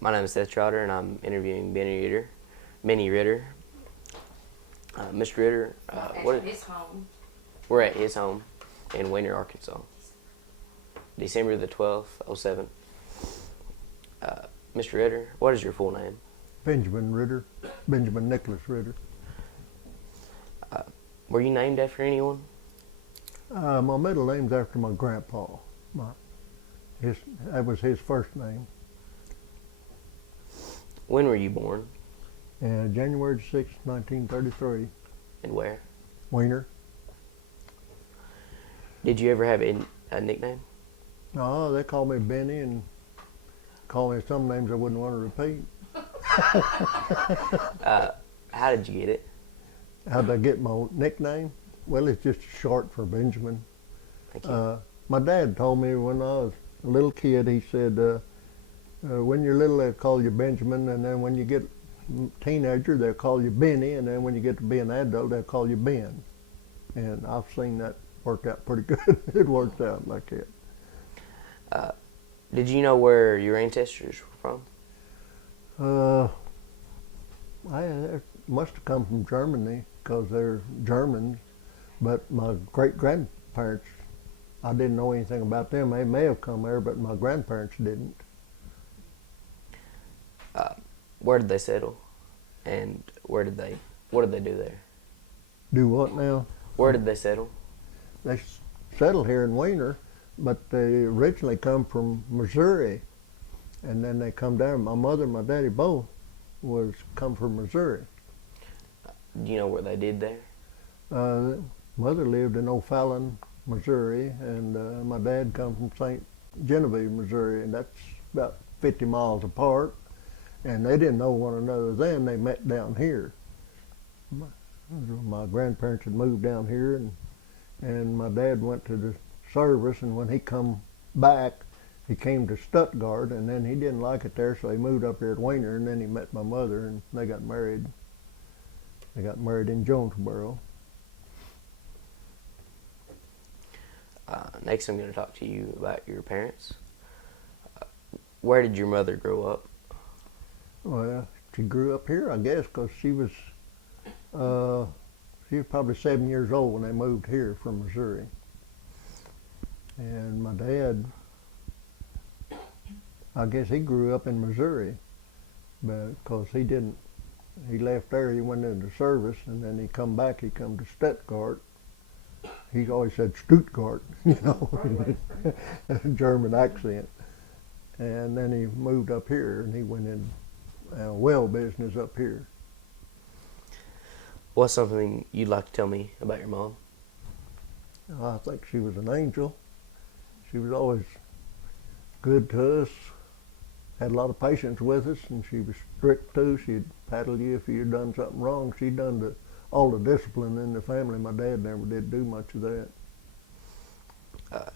My name is Seth Trotter, and I'm interviewing Benny Ritter. Benny Ritter. Mr. Ritter, His home. we're at his home in Weiner, Arkansas. December the 12th, '07. Mr. Ritter, what is your full name? Benjamin Ritter, Benjamin Nicholas Ritter. Were you named after anyone? My middle name's after my grandpa. That was his first name. When were you born? January 6, 1933, And where? Weiner. Did you ever have a nickname? No, they call me Benny and call me some names I wouldn't want to repeat. How did you get it? How'd I get my nickname? Well, it's just short for Benjamin. Thank you. My dad told me when I was a little kid, he said, when you're little, they'll call you Benjamin, and then when you get teenager, they'll call you Benny, and then when you get to be an adult, they'll call you Ben. And I've seen that work out pretty good. It worked out like that. Did you know where your ancestors were from? I must have come from Germany because they're Germans, but my great-grandparents, I didn't know anything about them. They may have come there, but my grandparents didn't. Where did they settle? And what did they do there? Do what now? Where did they settle? They settled here in Weiner, but they originally come from Missouri, and then they come down. My mother and my daddy both come from Missouri. Do you know what they did there? Mother lived in O'Fallon, Missouri, and my dad come from St. Genevieve, Missouri, and that's about 50 miles apart. And they didn't know one another then. They met down here. My grandparents had moved down here, and my dad went to the service, and when he come back, he came to Stuttgart, and then he didn't like it there, so he moved up here at Weiner, and then he met my mother, and they got married. They got married in Jonesboro. Next, I'm going to talk to you about your parents. Where did your mother grow up? Well, she grew up here, I guess, because she was probably 7 years old when they moved here from Missouri. And my dad, I guess he grew up in Missouri, because he left there, he went into service, and then he come back, he come to Stuttgart. He always said Stuttgart, German accent. And then he moved up here, and he went in well business up here. What's something you'd like to tell me about your mom? I think she was an angel. She was always good to us, had a lot of patience with us, and she was strict too. She'd paddle you if you'd done something wrong. She'd done all the discipline in the family. My dad never did do much of that.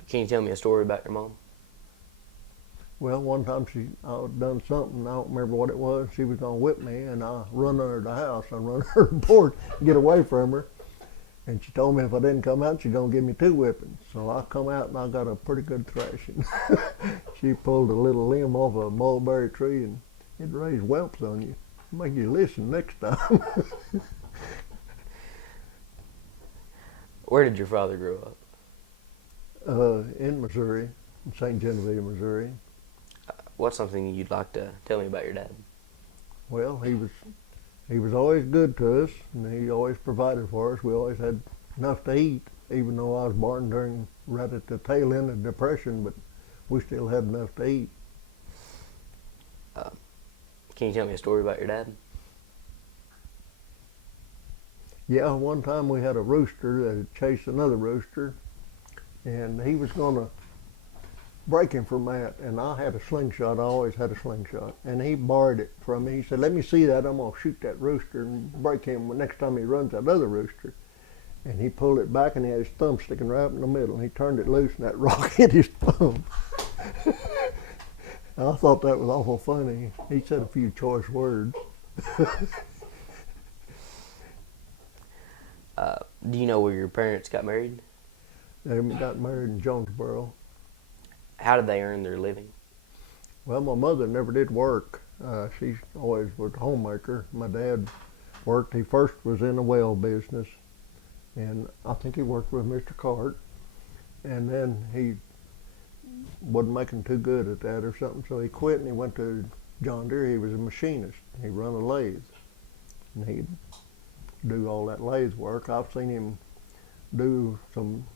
Can you tell me a story about your mom? Well, one time I done something, I don't remember what it was. She was gonna whip me, and I run under the house. I run under the porch to get away from her. And she told me if I didn't come out, she's gonna give me 2 whippings. So I come out and I got a pretty good thrashing. She pulled a little limb off a mulberry tree, and it raised whelps on you. Make you listen next time. Where did your father grow up? In Missouri, in St. Genevieve, Missouri. What's something you'd like to tell me about your dad? Well, he was always good to us, and he always provided for us. We always had enough to eat, even though I was born right at the tail end of the Depression, but we still had enough to eat. Can you tell me a story about your dad? Yeah, one time we had a rooster that had chased another rooster, and he was going to break him from that, and I had a slingshot. I always had a slingshot, and he borrowed it from me. He said, "Let me see that. I'm going to shoot that rooster and break him next time he runs that other rooster." And he pulled it back, and he had his thumb sticking right in the middle, and he turned it loose, and that rock hit his thumb. I thought that was awful funny. He said a few choice words. Do you know where your parents got married? They got married in Jonesboro. How did they earn their living? Well, my mother never did work. She always was a homemaker. My dad worked. He first was in the well business, and I think he worked with Mr. Cart. And then he wasn't making too good at that or something, so he quit and he went to John Deere. He was a machinist. He run a lathe, and he'd do all that lathe work. I've seen him do some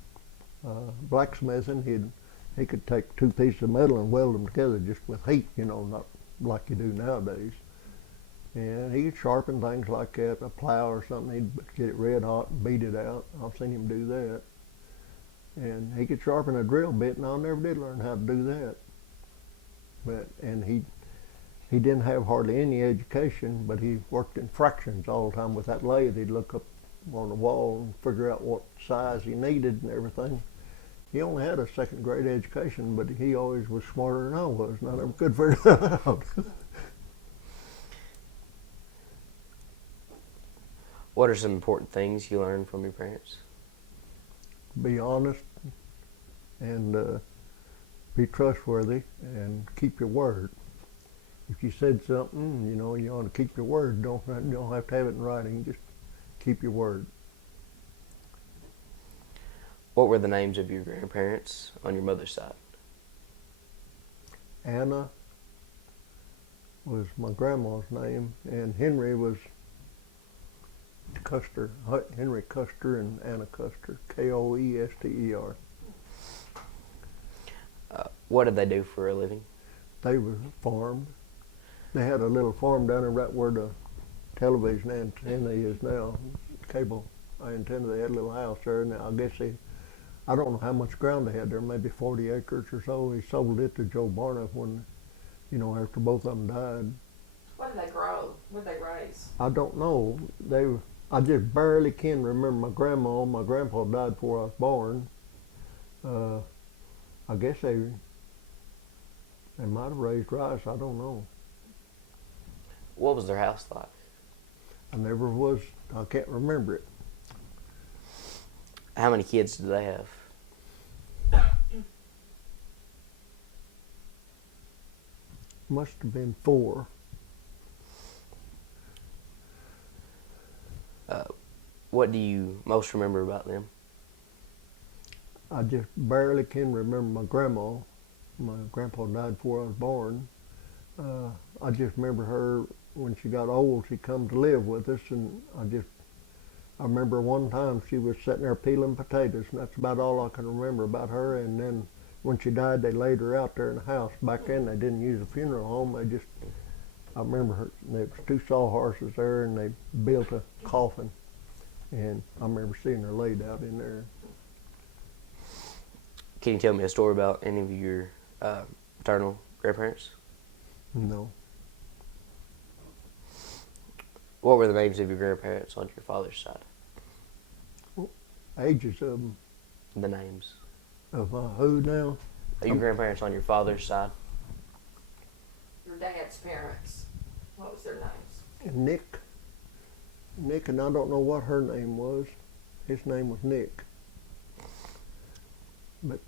blacksmithing. He could take two pieces of metal and weld them together just with heat, not like you do nowadays. And he could sharpen things like that, a plow or something. He'd get it red hot and beat it out. I've seen him do that. And he could sharpen a drill bit, and I never did learn how to do that. And he didn't have hardly any education, but he worked in fractions all the time with that lathe. He'd look up on the wall and figure out what size he needed and everything. He only had a second grade education, but he always was smarter than I was, and I never could figure that out. What are some important things you learned from your parents? Be honest and be trustworthy and keep your word. If you said something, you ought to keep your word. Don't have to have it in writing. Just keep your word. What were the names of your grandparents on your mother's side? Anna was my grandma's name, and Henry was Custer. Henry Custer and Anna Custer. Koester. What did they do for a living? They were farmed. They had a little farm down there right where the television antenna is now, cable antenna. They had a little house there. Now, I don't know how much ground they had there, maybe 40 acres or so. He sold it to Joe Barna when, after both of them died. What did they grow? What did they raise? I don't know. I just barely can remember my grandma. My grandpa died before I was born. I guess they might have raised rice. I don't know. What was their house like? I can't remember it. How many kids did they have? Must have been 4. What do you most remember about them? I just barely can remember my grandma. My grandpa died before I was born. I just remember her when she got old. She come to live with us, and I remember one time she was sitting there peeling potatoes, and that's about all I can remember about her. And then when she died, they laid her out there in the house. Back then, they didn't use a funeral home. I remember there was 2 sawhorses there, and they built a coffin, and I remember seeing her laid out in there. Can you tell me a story about any of your paternal grandparents? No. What were the names of your grandparents on your father's side? Ages of them. The names. Of who now? Your grandparents on your father's side? Your dad's parents. What was their names? Nick, and I don't know what her name was. His name was Nick. But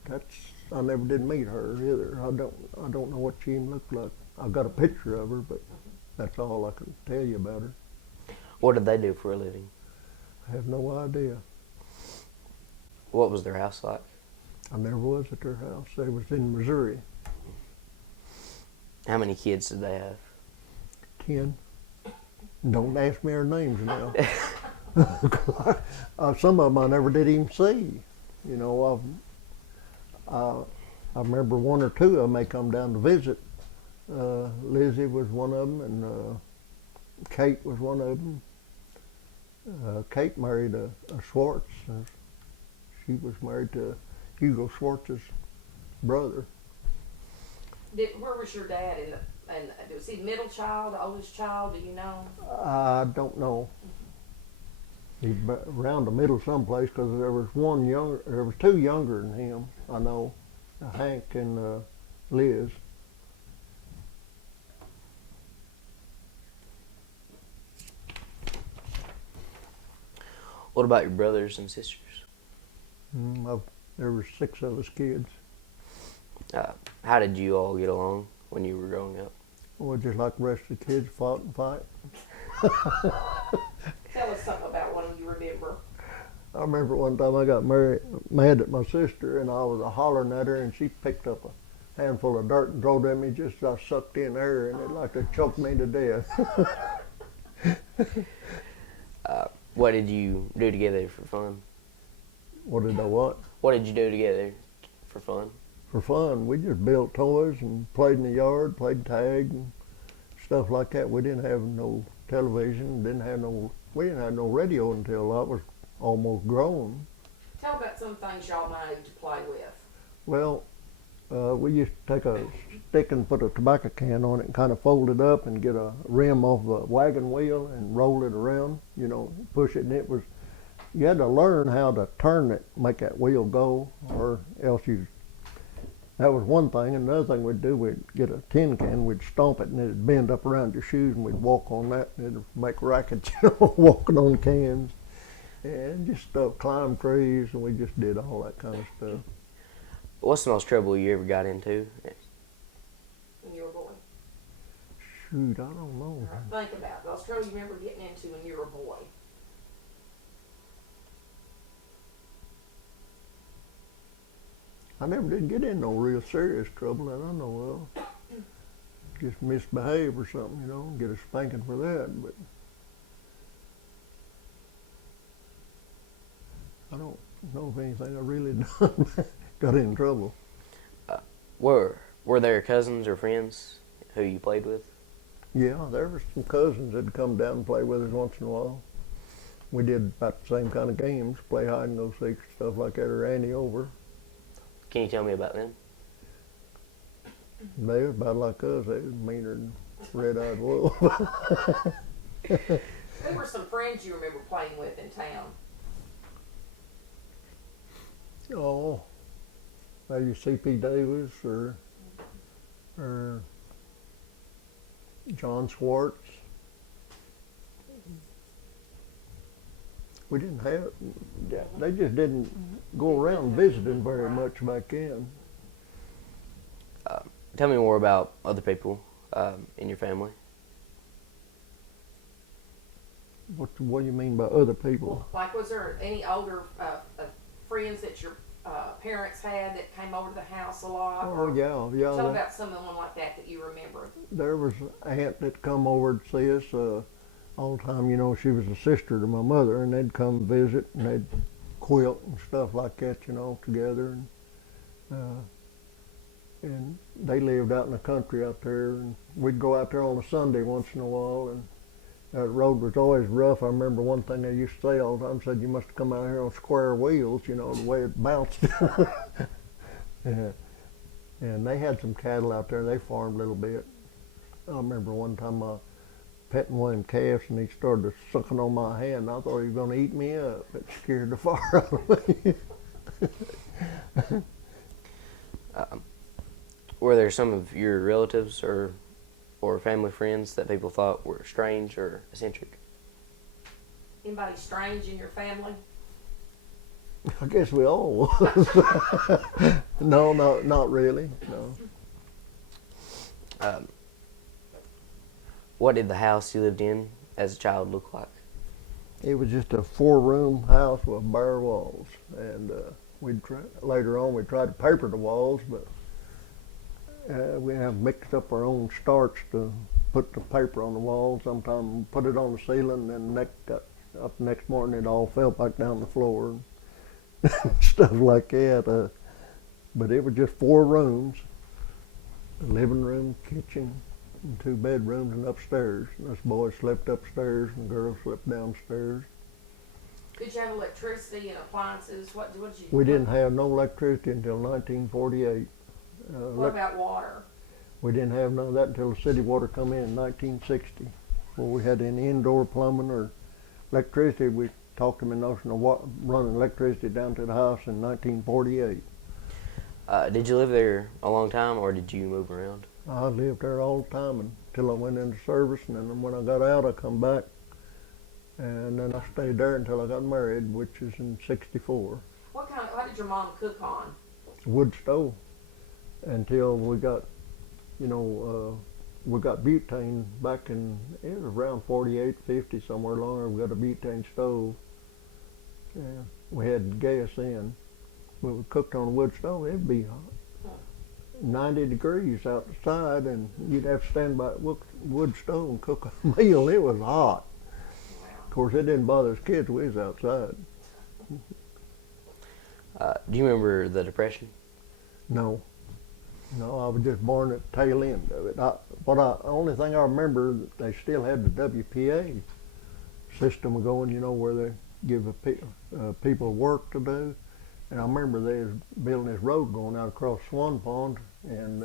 I never did meet her either. I don't know what she even looked like. I've got a picture of her, but that's all I can tell you about her. What did they do for a living? I have no idea. What was their house like? I never was at their house. They was in Missouri. How many kids did they have? 10. Don't ask me their names now. Some of them I never did even see. I remember 1 or 2 of them may come down to visit. Lizzie was one of them, and Kate was one of them. Kate married a Schwartz. She was married to Hugo Schwartz's brother. Where was your dad and was he the middle child, the oldest child? Do you know? I don't know. He's around the middle someplace, because there was 2 younger than him. I know, Hank and Liz. What about your brothers and sisters? There were 6 of us kids. How did you all get along? when you were growing up? Well, just like the rest of the kids, fought and fight. Tell us something about one you remember. I remember one time I got mad at my sister, and I was hollering at her, and she picked up a handful of dirt and threw it at me just as I sucked in air, and it like to choke me to death. What did you do together for fun? What did I what? What did you do together for fun? For fun, we just built toys and played in the yard, played tag and stuff like that. We didn't have no television, we didn't have no radio until I was almost grown. Tell about some things y'all made to play with. Well, we used to take a stick and put a tobacco can on it and kind of fold it up and get a rim off a wagon wheel and roll it around, push it, and you had to learn how to turn it, make that wheel go, or else that was one thing. And another thing we'd do, we'd get a tin can, we'd stomp it, and it'd bend up around your shoes, and we'd walk on that, and it'd make rackets, walking on cans, and just stuff, climb trees, and we just did all that kind of stuff. What's the most trouble you ever got into? When you were a boy? Shoot, I don't know. Think about it. Those trouble you remember getting into when you were a boy. I never did get in no real serious trouble that I know of. Just misbehave or something, get a spanking for that. But I don't know of anything I really done got in trouble. Were there cousins or friends who you played with? Yeah, there were some cousins that'd come down and play with us once in a while. We did about the same kind of games, play hide and go seek, stuff like that, or ante over. Can you tell me about them? They were about like us. They was meaner than red-eyed wolf. Who were some friends you remember playing with in town? Oh, maybe C.P. Davis or John Swartz. We didn't have, they just didn't go around visiting very much back then. Tell me more about other people in your family. What do you mean by other people? Like, was there any older friends that your parents had that came over to the house a lot? Oh, yeah. Tell about someone like that you remember. There was an aunt that come over to see us all the time. She was a sister to my mother, and they'd come visit, and they'd quilt and stuff like that, together. And they lived out in the country out there, and we'd go out there on a Sunday once in a while, and that road was always rough. I remember one thing they used to say all the time, said, "You must have come out here on square wheels," the way it bounced. And they had some cattle out there. They farmed a little bit. I remember one time petting one of them calves, and he started sucking on my hand. I thought he was going to eat me up. It scared the fire out of me. Were there some of your relatives or family friends that people thought were strange or eccentric? Anybody strange in your family? I guess we all was. No, not really. No. What did the house you lived in as a child look like? It was just a 4-room house with bare walls, and later on we tried to paper the walls, but we have mixed up our own starch to put the paper on the wall. Sometimes put it on the ceiling, and up the next morning it all fell back down the floor, stuff like that. But it was just 4 rooms: a living room, kitchen, and 2 bedrooms, and upstairs. And us boys slept upstairs, and girls slept downstairs. Did you have electricity and appliances? What did you? We didn't have no electricity until 1948. What about water? We didn't have none of that until the city water come in 1960. Before we had any indoor plumbing or electricity, we talked them in notion of running electricity down to the house in 1948. Did you live there a long time, or did you move around? I lived there all the time until I went into service, and then when I got out, I come back, and then I stayed there until I got married, which is in '64. What did your mom cook on? Wood stove until we got you know, we got butane back in, it was around 48, 50, somewhere along there. We got a butane stove. And we had gas in. But we cooked on a wood stove, it'd be 90 degrees outside, and you'd have to stand by a wood stove and cook a meal. It was hot. Of course, it didn't bother us kids. We was outside. Do you remember the Depression? No, I was just born at the tail end of it. Only thing I remember, they still had the WPA system going, you know, where they give people work to do. And I remember they was building this road going out across Swan Pond, and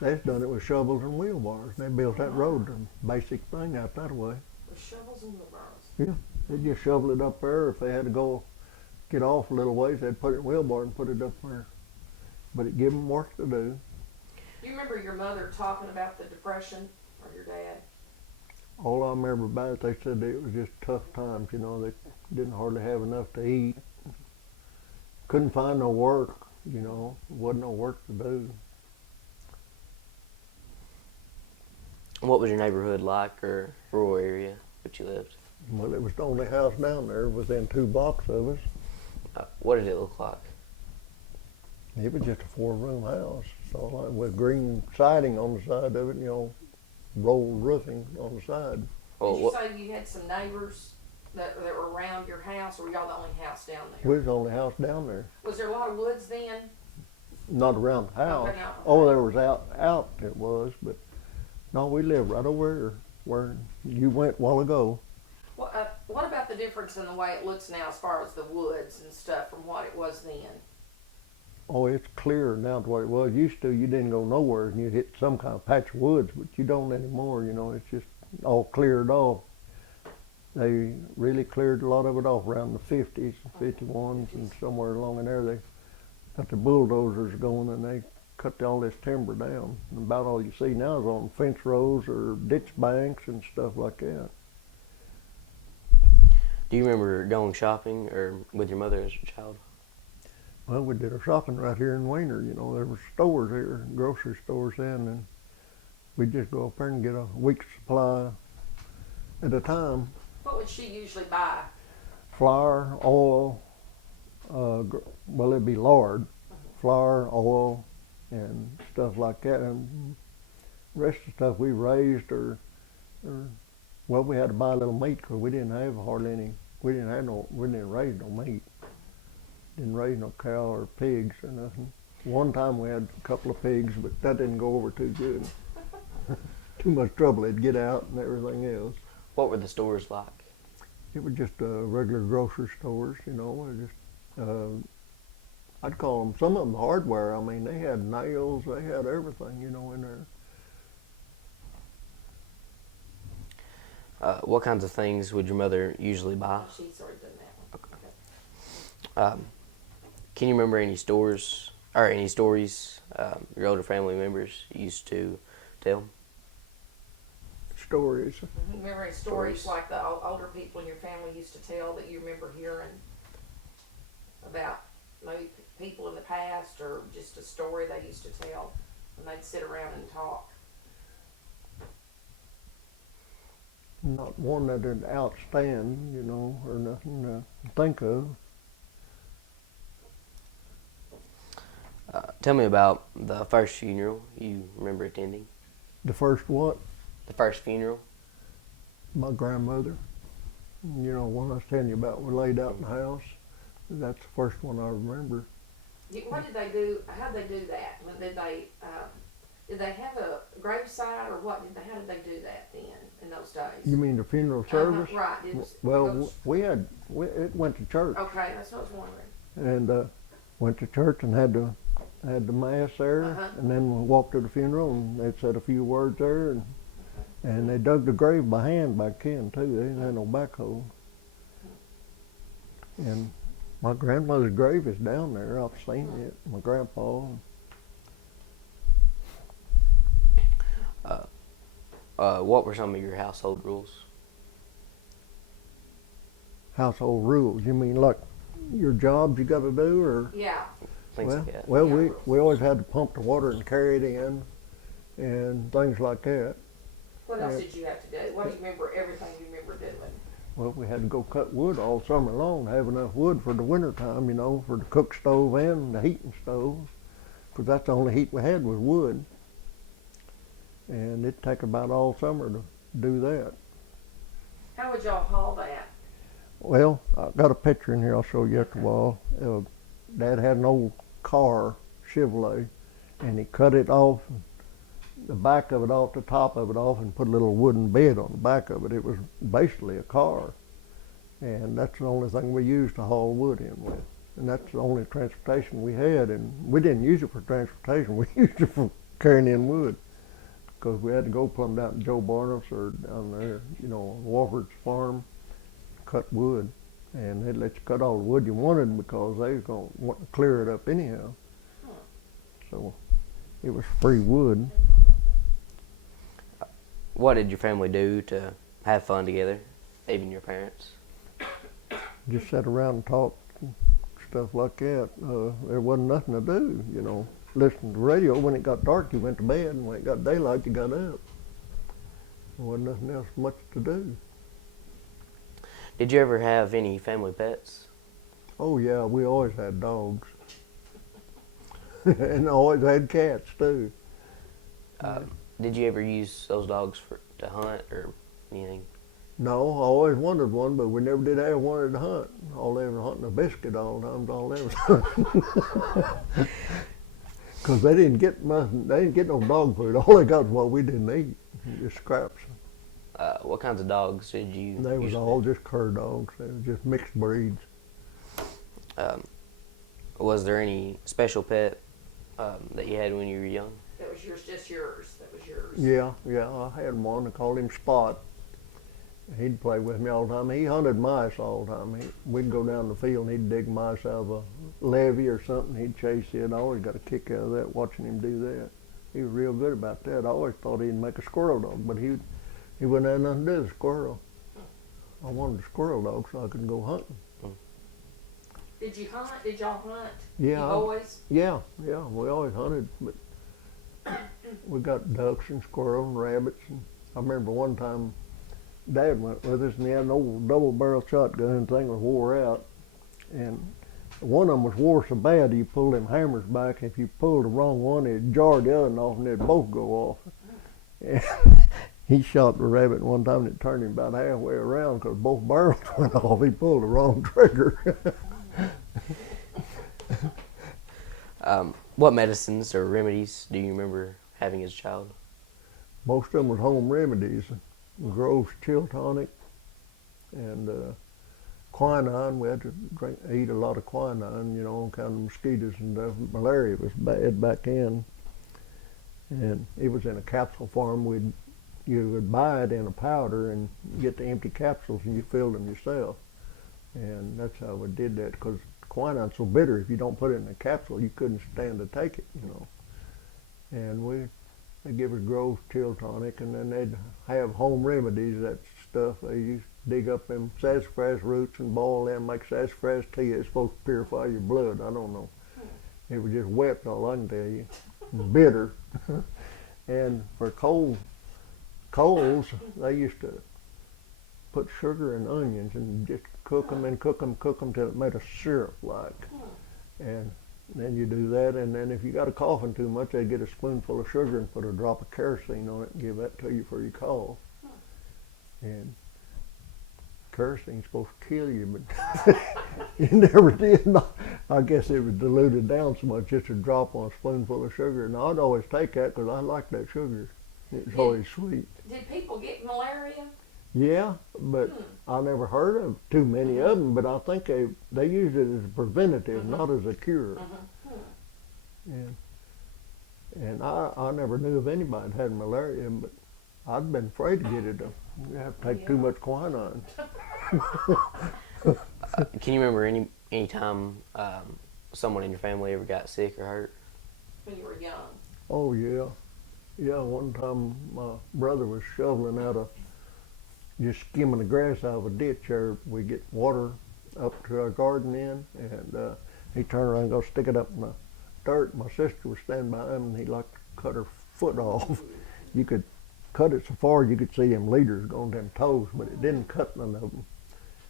they'd done it with shovels and wheelbars. They built that road, the basic thing out that way. With shovels and wheelbarrows. Yeah, they'd just shovel it up there. If they had to go get off a little ways, they'd put it in a wheelbar and put it up there. But it gave them work to do. You remember your mother talking about the Depression, or your dad? All I remember about it, they said that it was just tough times. You know, they didn't hardly have enough to eat. Couldn't find no work. You know, wasn't no work to do. What was your neighborhood like, or rural area that you lived? Well, it was the only house down there within 2 blocks of us. What did it look like? It was just a 4-room house, so like with green siding on the side of it, you know, rolled roofing on the side. Did you say you had some neighbors that were around your house, or were y'all the only house down there? We was the only house down there. Was there a lot of woods then? Not around the house. Okay, no. Oh, there was out it was, but no, we lived right over where you went a while ago. What about the difference in the way it looks now as far as the woods and stuff from what it was then? Oh, it's clearer now to what it was. Used to, you didn't go nowhere and you'd hit some kind of patch of woods, but you don't anymore, you know, it's just all cleared off. They really cleared a lot of it off around the 50s, 51s, and somewhere along in there they got the bulldozers going and they cut all this timber down. And about all you see now is on fence rows or ditch banks and stuff like that. Do you remember going shopping or with your mother as a child? Well, we did our shopping right here in Weiner. You know, there were stores here, grocery stores then, and we'd just go up there and get a week's supply at a time. What would she usually buy? Flour, oil, well, it'd be lard, flour, oil, and stuff like that. And the rest of the stuff we raised well, we had to buy a little meat because we didn't have hardly any, we didn't raise no meat. Didn't raise no cow or pigs or nothing. One time we had a couple of pigs, but that didn't go over too good. Too much trouble, it'd get out and everything else. What were the stores like? It was just regular grocery stores, you know. I'd call them, some of them hardware. I mean, they had nails, they had everything, you know, in there. What kinds of things would your mother usually buy? Oh, she's already done that one. Okay. Can you remember any stores or any stories your older family members used to tell? Stories. You remember any stories like the older people in your family used to tell that you remember hearing about maybe people in the past, or just a story they used to tell when they'd sit around and talk? Not one that would outstand, you know, or nothing to think of. Tell me about the first funeral you remember attending. The first what? The first funeral? My grandmother. You know, one I was telling you about, we laid out in the house. That's the first one I remember. What did they do? How did they do that? Did they have a graveside, or what? How did they do that then in those days? You mean the funeral service? Right. Well, it went to church. Okay, that's what I was wondering. And went to church and had the mass there, and then we walked to the funeral and they'd said a few words there, and they dug the grave by hand back then too. They didn't have no backhoe. And my grandmother's grave is down there. I've seen it. My grandpa. What were some of your household rules? Household rules? You mean like your jobs you got to do, or? Yeah. Things like that. Well, we always had to pump the water and carry it in, and things like that. What else Yeah. did you have to do? What do you remember? Everything you remember doing? Well, we had to go cut wood all summer long to have enough wood for the winter time, you know, for the cook stove and the heating stove, because that's the only heat we had was wood. And it'd take about all summer to do that. How would y'all haul that? Well, I got a picture in here I'll show you after a while. Dad had an old car, Chevrolet, and he cut it off, the back of it off, the top of it off, and put a little wooden bed on the back of it. It was basically a car, and that's the only thing we used to haul wood in with. And that's the only transportation we had, and we didn't use it for transportation. We used it for carrying in wood, because we had to go plumb down to Joe Barnum's or down there, you know, on Wofford's farm, cut wood, and they'd let you cut all the wood you wanted because they was going to want to clear it up anyhow. So it was free wood. What did your family do to have fun together, even your parents? Just sat around and talk and stuff like that. There wasn't nothing to do, you know. Listen to the radio. When it got dark, you went to bed, and when it got daylight, you got up. There wasn't nothing else much to do. Did you ever have any family pets? Oh yeah, we always had dogs, and always had cats too. Did you ever use those dogs to hunt or anything? No, I always wanted one, but we never did have one to hunt. All they were hunting a biscuit all the time. All they was hunting. Because they didn't get nothing. They didn't get no dog food. All they got was what we didn't eat, just scraps. What kinds of dogs did you? They was all just cur dogs. They were just mixed breeds. Was there any special pet that you had when you were young? That was yours, just yours. That was yours. Yeah, I had one. I called him Spot. He'd play with me all the time. He hunted mice all the time. We'd go down the field and he'd dig mice out of a levee or something. He'd chase it. I always got a kick out of that, watching him do that. He was real good about that. I always thought he'd make a squirrel dog, but he wouldn't have nothing to do with a squirrel. I wanted a squirrel dog so I could go hunting. Did you hunt? Did y'all hunt? Yeah. You boys? Yeah, we always hunted, but we got ducks and squirrels and rabbits. And I remember one time Dad went with us, and he had an old double-barrel shotgun, and the thing was wore out. And one of them was wore so bad, you pulled them hammers back. If you pulled the wrong one, it jarred the other one off, and they'd both go off. And he shot the rabbit one time, and it turned him about halfway around because both barrels went off. He pulled the wrong trigger. What medicines or remedies do you remember having as a child? Most of them was home remedies. Grove's chill tonic and quinine. We had to eat a lot of quinine, you know, kind of mosquitoes and stuff. Malaria was bad back then. And it was in a capsule form. You would buy it in a powder and get the empty capsules and you filled them yourself. And that's how we did that, because quinine's so bitter, if you don't put it in a capsule, you couldn't stand to take it, you know. And they'd give us Grove's chill tonic, and then they'd have home remedies, that stuff. They used to dig up them sassafras roots and boil them, make sassafras tea. It's supposed to purify your blood. I don't know. It was just wet, all I can tell you. Bitter. And for colds, they used to put sugar and onions and just cook them and cook them till it made a syrup like. And then you do that, and then if you got a coughing too much, they get a spoonful of sugar and put a drop of kerosene on it and give that to you for your cough. And kerosene's supposed to kill you, but it never did. I guess it was diluted down so much, just a drop on a spoonful of sugar. And I'd always take that because I liked that sugar. It was always sweet. Did people get malaria? Yeah, but I never heard of too many of them, but I think they used it as a preventative, not as a cure. And I never knew of anybody that had malaria, but I'd been afraid to get it. You have to take too much quinine. Can you remember any time someone in your family ever got sick or hurt? When you were young? Oh yeah. Yeah, one time my brother was shoveling just skimming the grass out of a ditch there. We get water up to our garden in, and he turned around and go stick it up in the dirt. My sister was standing by him, and he like cut her foot off. You could cut it so far you could see them leaders going to them toes, but it didn't cut none of them.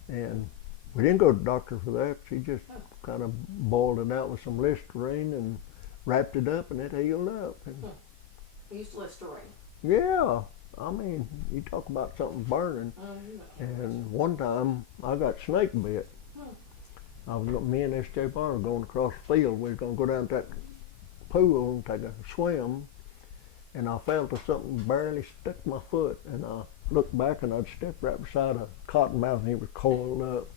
And we didn't go to the doctor for that. She just kind of boiled it out with some Listerine and wrapped it up, and it healed up. And You used Listerine. yeah, I mean, you talk about something burning. And one time I got snake bit. Me and S.J. Barner were going across the field. We was going to go down to that pool and take a swim. And I felt something barely stuck my foot. And I looked back and I'd stepped right beside a cottonmouth and he was coiled up.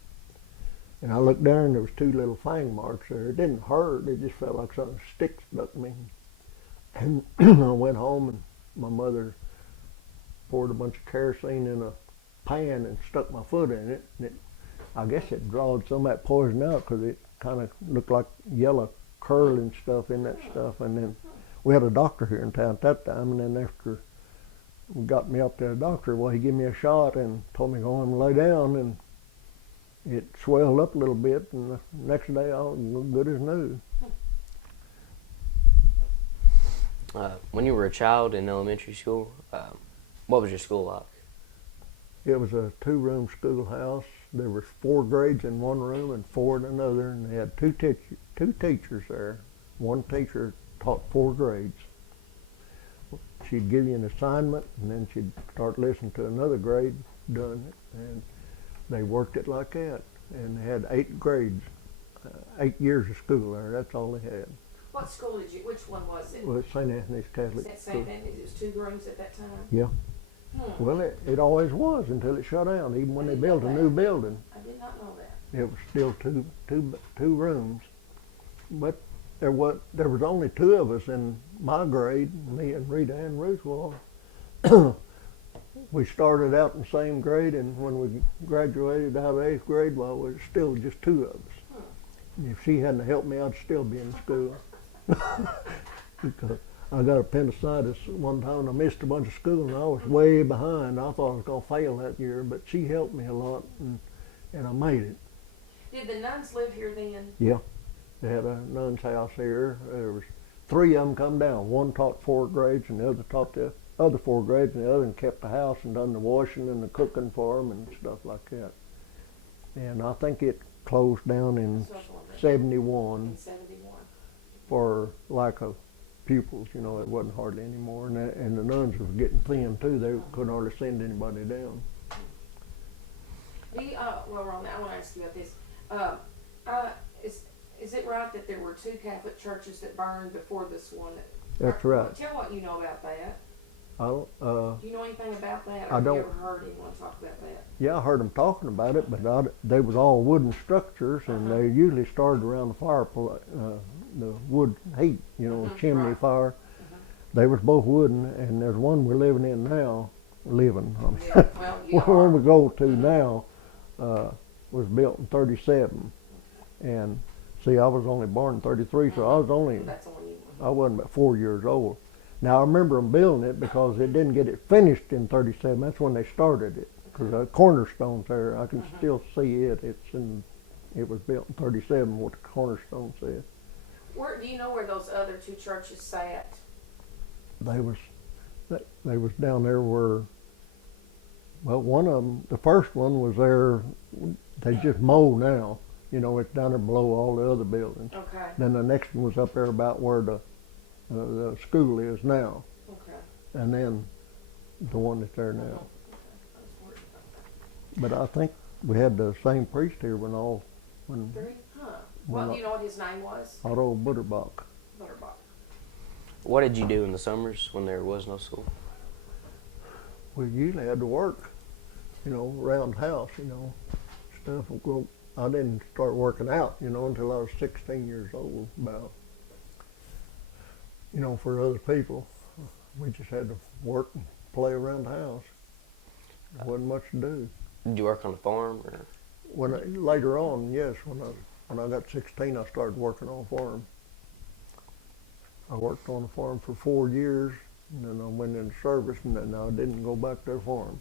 And I looked down and there was 2 little fang marks there. It didn't hurt. It just felt like something stick stuck me. And I went home and my mother poured a bunch of kerosene in a pan and stuck my foot in it. And I guess it drawed some of that poison out because it kind of looked like yellow curling stuff in that stuff. And then we had a doctor here in town at that time. And then after we got me up to the doctor, well, he gave me a shot and told me to go home and lay down. And it swelled up a little bit. And the next day I was good as new. When you were a child in elementary school, what was your school like? It was a 2-room schoolhouse. There was 4 grades in one room and 4 in another, and they had two teachers there. One teacher taught 4 grades. She'd give you an assignment, and then she'd start listening to another grade doing it, and they worked it like that. And they had 8 grades, 8 years of school there. That's all they had. What school did you? Which one was it? Well, it's St. Anthony's Catholic School. St. Anthony's. It was 2 rooms at that time. Yeah. Well, it always was until it shut down. Even when they built a new building, I did not know that. it was still two rooms. But there was only 2 of us in my grade, me and Rita and Ruth. Well, we started out in the same grade, and when we graduated out of 8th grade, well, it was still just 2 of us. If she hadn't helped me, I'd still be in school. Because I got appendicitis one time and I missed a bunch of school and I was way behind. I thought I was going to fail that year, but she helped me a lot and I made it. Did the nuns live here then? Yeah, they had a nun's house here. There was 3 of them come down. One taught 4 grades and the other taught the other 4 grades, and the other one kept the house and done the washing and the cooking for them and stuff like that. And I think it closed down in 71 In 71. for lack of pupils. You know, it wasn't hardly anymore, and the nuns were getting thin too. They couldn't hardly send anybody down. Do you, well, Ron, I want to ask you about this. Is it right that there were 2 Catholic churches that burned before this one? That's right. Tell what you know about that. I don't. Do you know anything about that? Or I have don't. you ever heard anyone talk about that? Yeah, I heard them talking about it, but they was all wooden structures, and they usually started around the the wood heat, you know, chimney right. fire. They was both wooden, and there's one we're living in now. Yeah, well, you Where are. we go to now was built in 37, and see, I was only born in 33, so I was That's all you I wasn't but 4 years old. Now I remember them building it because they didn't get it finished in 37. That's when they started it. Because the cornerstone's there, I can still see it. It was built in 37. What the cornerstone said. Where do you know where those other 2 churches sat? They was down there where. Well, one of them, the first one was there. They just mow now. You know, it's down there below all the other buildings. Okay. Then the next one was up there about where the school is now, Okay. and then the one that's there now. But I think we had the same priest here when 3? Huh. Well, Well, do you know what his name was? Otto Butterbach. Butterbach. What did you do in the summers when there was no school? We usually had to work, you know, around the house, you know, stuff. Well, I didn't start working out, you know, until I was 16 years old, about, you know, for other people. We just had to work and play around the house. There wasn't much to do. Did you work on the farm or? Later on, yes, when I got 16, I started working on a farm. I worked on a farm for 4 years, and then I went into service, and then I didn't go back to the farm.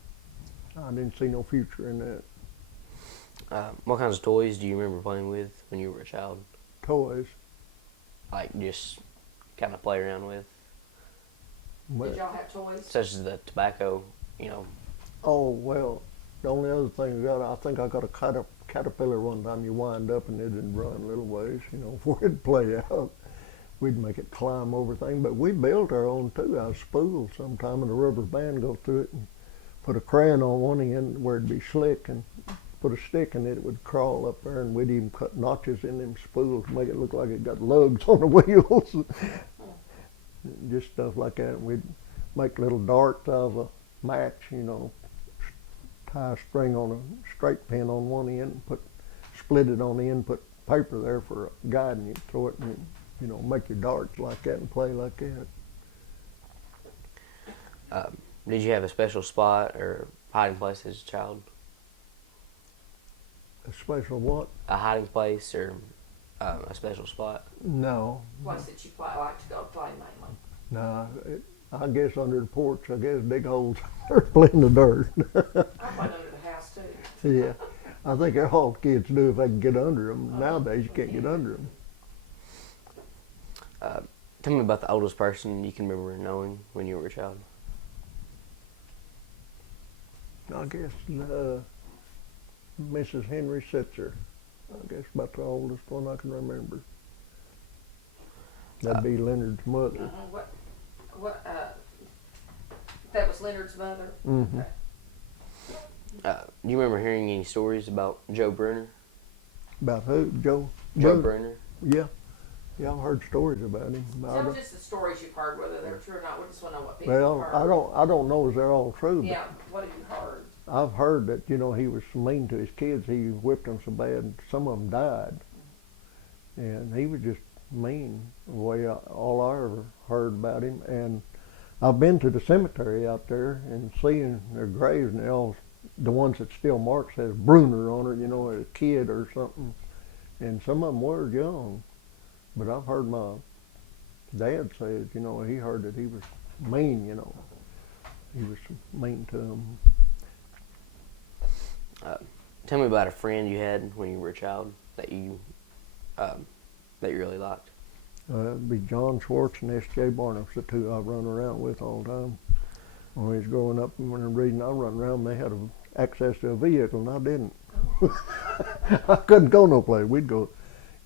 I didn't see no future in that. What kinds of toys do you remember playing with when you were a child? Toys. Like just kind of play around with? But, Did y'all have toys? such as the tobacco, you know? oh, well, the only other thing I think I got a caterpillar one time. You wind up and it'd run a little ways, you know, before it'd play out. We'd make it climb over things, but we built our own too. I spooled sometime, and a rubber band go through it, and put a crayon on one end where it'd be slick, and put a stick in it. It would crawl up there, and we'd even cut notches in them spools to make it look like it got lugs on the wheels. Just stuff like that. We'd make little darts out of a match, you know, tie a string on a straight pin on one end, split it on the end, put paper there for a guide, and you throw it and you know, make your darts like that and play like that. Did you have a special spot or hiding place as a child? A special what? A hiding place or a special spot? No. Place that you like to go play mainly? No. I guess under the porch, I guess dig holes or play in the dirt. I played under the house too. Yeah. I think all kids do if they can get under them. Nowadays, you can't get under them. Tell me about the oldest person you can remember knowing when you were a child. I guess Mrs. Henry Sitzer. I guess about the oldest one I can remember. That'd be Leonard's mother. What, that was Leonard's mother? Mm-hmm. Okay. Do you remember hearing any stories about Joe Bruner? About who? Joe? Joe Bruner? Bruner? Yeah. Yeah, I've heard stories about him. Tell just the stories you've heard, whether they're true or not. We just want to know what people Well, have I heard. don't know if they're all true, but Yeah, what have you heard? I've heard that, you know, he was so mean to his kids. He whipped them so bad, some of them died. And he was just mean, the way all I ever heard about him. And I've been to the cemetery out there and seen their graves, and they all, the ones that still marked says Bruner on it, you know, a kid or something. And some of them were young. But I've heard my dad say, you know, he heard that he was mean, you know. He was mean to them. Tell me about a friend you had when you were a child that you really liked. It'd be John Schwartz and S.J. Barnum's the two I run around with all the time. When I was growing up and when I was reading, I run around, they had access to a vehicle and I didn't. I couldn't go no place. We'd go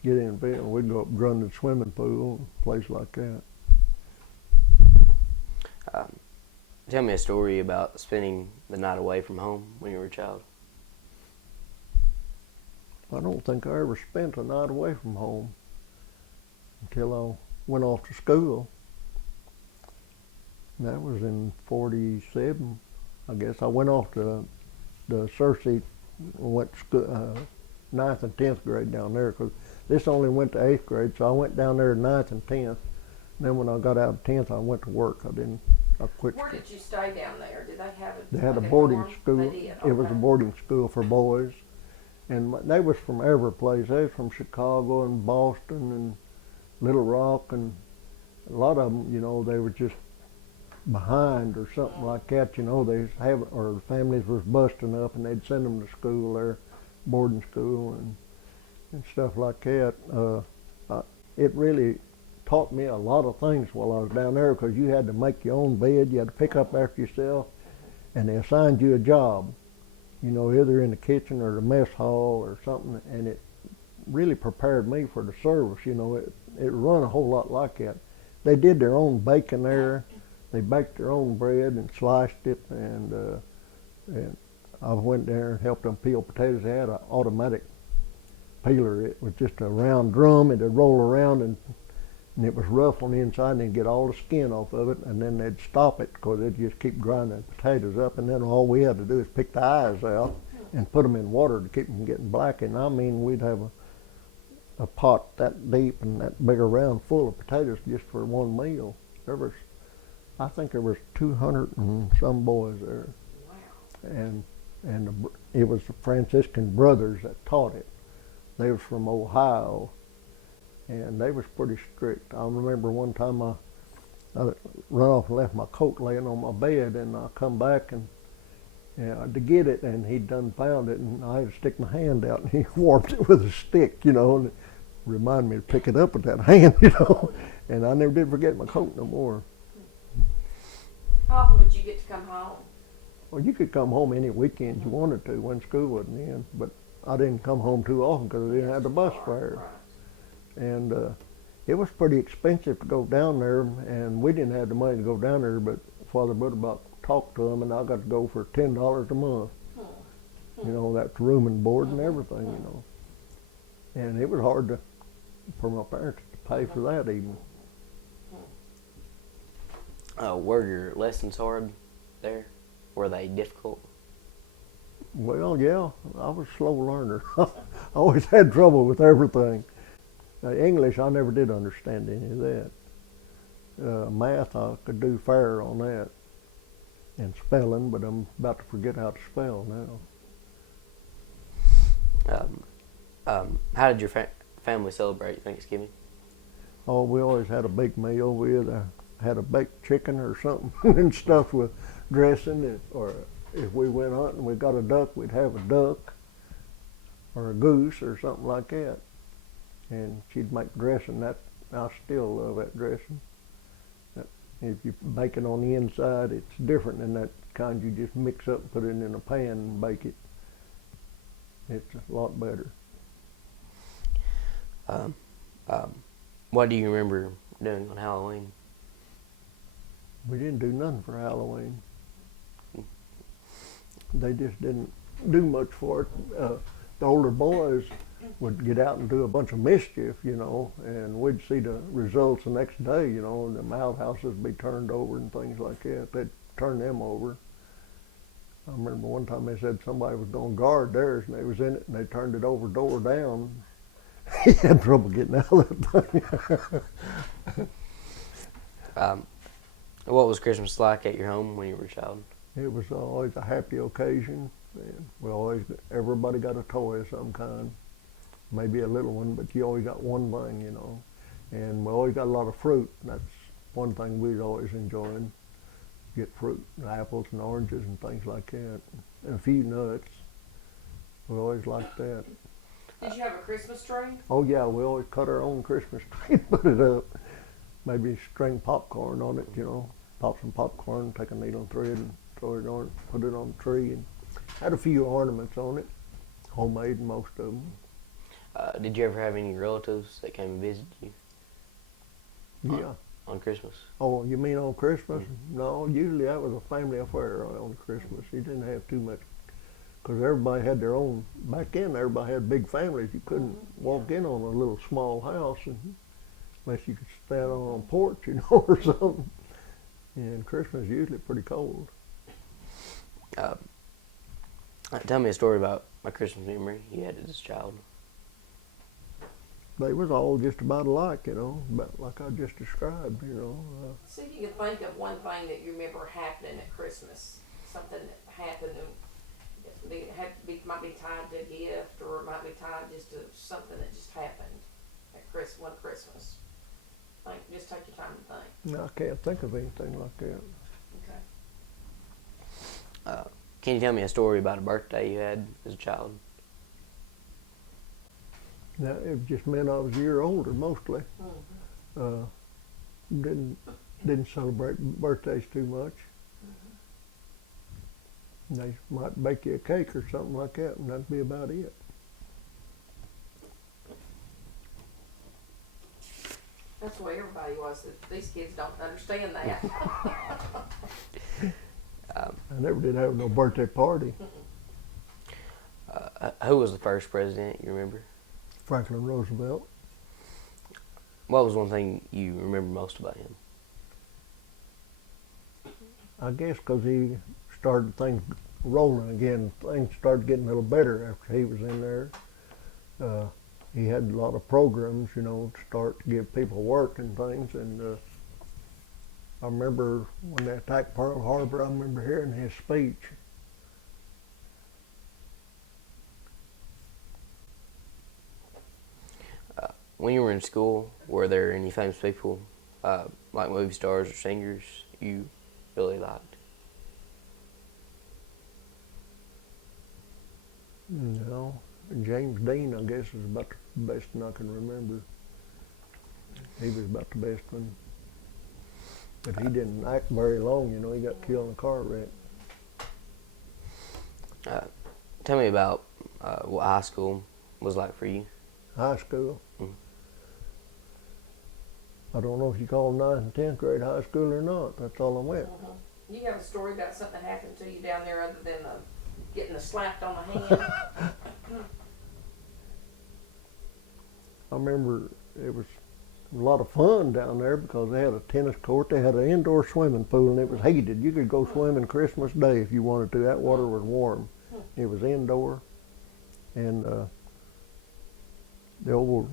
get in bed and we'd go up Grundy swimming pool, a place like that. Tell me a story about spending the night away from home when you were a child. I don't think I ever spent a night away from home until I went off to school. That was in 47. I guess I went off to the Searcy, went to school, 9th and 10th grade down there, because this only went to 8th grade, so I went down there 9th and 10th. And then when I got out of 10th, I went to work. I quit. Where did you stay down there? Did they have a? They had a like boarding dorm? school. They did. It was a Okay. boarding school for boys. And they was from every place. They was from Chicago and Boston and Little Rock, and a lot of them, you know, they were just behind or something like that. You know, they have, or the families was busting up, and they'd send them to school there, boarding school and stuff like that. It really taught me a lot of things while I was down there, because you had to make your own bed, you had to pick up after yourself, and they assigned you a job. You know, either in the kitchen or the mess hall or something, and it really prepared me for the service. You know, it run a whole lot like that. They did their own baking there. They baked their own bread and sliced it, and I went there and helped them peel potatoes. They had an automatic peeler. It was just a round drum. It'd roll around, and it was rough on the inside, and they'd get all the skin off of it, and then they'd stop it because they'd just keep grinding potatoes up, and then all we had to do is pick the eyes out and put them in water to keep them from getting black. And I mean, we'd have a pot that deep and that big around full of potatoes just for one meal. I think there was 200 and some boys there. Wow. And it was the Franciscan brothers that taught it. They was from Ohio. And they was pretty strict. I remember one time I run off and left my coat laying on my bed, and I come back and to get it, and he'd done found it, and I had to stick my hand out, and he warped it with a stick, you know, and it reminded me to pick it up with that hand, you know, and I never did forget my coat no more. How often would you get to come home? Well, you could come home any weekend you wanted to when school wasn't in, but I didn't come home too often because I didn't have the bus fare. Right. And it was pretty expensive to go down there, and we didn't have the money to go down there, but Father Bud about talked to him, and I got to go for $10 a month. You know, that's room and board and everything, you know. And it was hard for my parents to pay for that even. Were your lessons hard there? Were they difficult? Well, yeah, I was a slow learner. I always had trouble with everything. English, I never did understand any of that. Math, I could do fair on that. And spelling, but I'm about to forget how to spell now. How did your family celebrate Thanksgiving? Oh, we always had a big meal. We either had a baked chicken or something and stuffed with dressing, or if we went hunting and we got a duck, we'd have a duck or a goose or something like that. And she'd make dressing. That I still love that dressing. If you bake it on the inside, it's different than that kind you just mix up and put it in a pan and bake it. It's a lot better. What do you remember doing on Halloween? We didn't do nothing for Halloween. They just didn't do much for it. The older boys would get out and do a bunch of mischief, you know, and we'd see the results the next day, you know, and the outhouses would be turned over and things like that. They'd turn them over. I remember one time they said somebody was going to guard theirs, and they was in it, and they turned it over door down. He had trouble getting out of that thing. What was Christmas like at your home when you were a child? It was always a happy occasion. And everybody got a toy of some kind. Maybe a little one, but you always got one thing, you know. And we always got a lot of fruit. That's one thing we always enjoyed. Get fruit, apples and oranges and things like that. And a few nuts. We always liked that. Did you have a Christmas tree? Oh yeah, we always cut our own Christmas tree and put it up. Maybe string popcorn on it, you know. Pop some popcorn, take a needle and thread and throw it on, put it on the tree, and had a few ornaments on it. Homemade, most of them. Did you ever have any relatives that came and visited you? Yeah. On Christmas? Oh, you mean on Christmas? No, usually that was a family affair on Christmas. You didn't have too much, because everybody had their own. Back then, everybody had big families. You couldn't walk in on a little small house unless you could stand on a porch, you know, or something. And Christmas is usually pretty cold. Tell me a story about a Christmas memory you had as a child. They was all just about alike, you know, about like I just described, you know. See if you can think of one thing that you remember happening at Christmas. Something that happened and might be tied to a gift, or it might be tied just to something that just happened at one Christmas. Just take your time to think. No, I can't think of anything like that. Okay. Can you tell me a story about a birthday you had as a child? Now, it just meant I was a year older mostly. Mm-hmm. Didn't celebrate birthdays too much. Mm-hmm. They might bake you a cake or something like that, and that'd be about it. That's the way everybody was. These kids don't understand that. I never did have no birthday party. Who was the first president you remember? Franklin Roosevelt. What was one thing you remember most about him? I guess because he started things rolling again. Things started getting a little better after he was in there. He had a lot of programs, you know, to start to give people work and things. And I remember when they attacked Pearl Harbor, I remember hearing his speech. When you were in school, were there any famous people, like movie stars or singers, you really liked? No, James Dean, I guess, is about the best one I can remember. He was about the best one. But he didn't act very long, you know. He got killed in a car wreck. Tell me about what high school was like for you. High school. Mhm. I don't know if you call 9th and 10th grade high school or not. That's all I went. You have a story about something that happened to you down there other than getting slapped on the hand? I remember it was a lot of fun down there because they had a tennis court. They had an indoor swimming pool, and it was heated. You could go swimming Christmas Day if you wanted to. That water was warm. It was indoor. And the old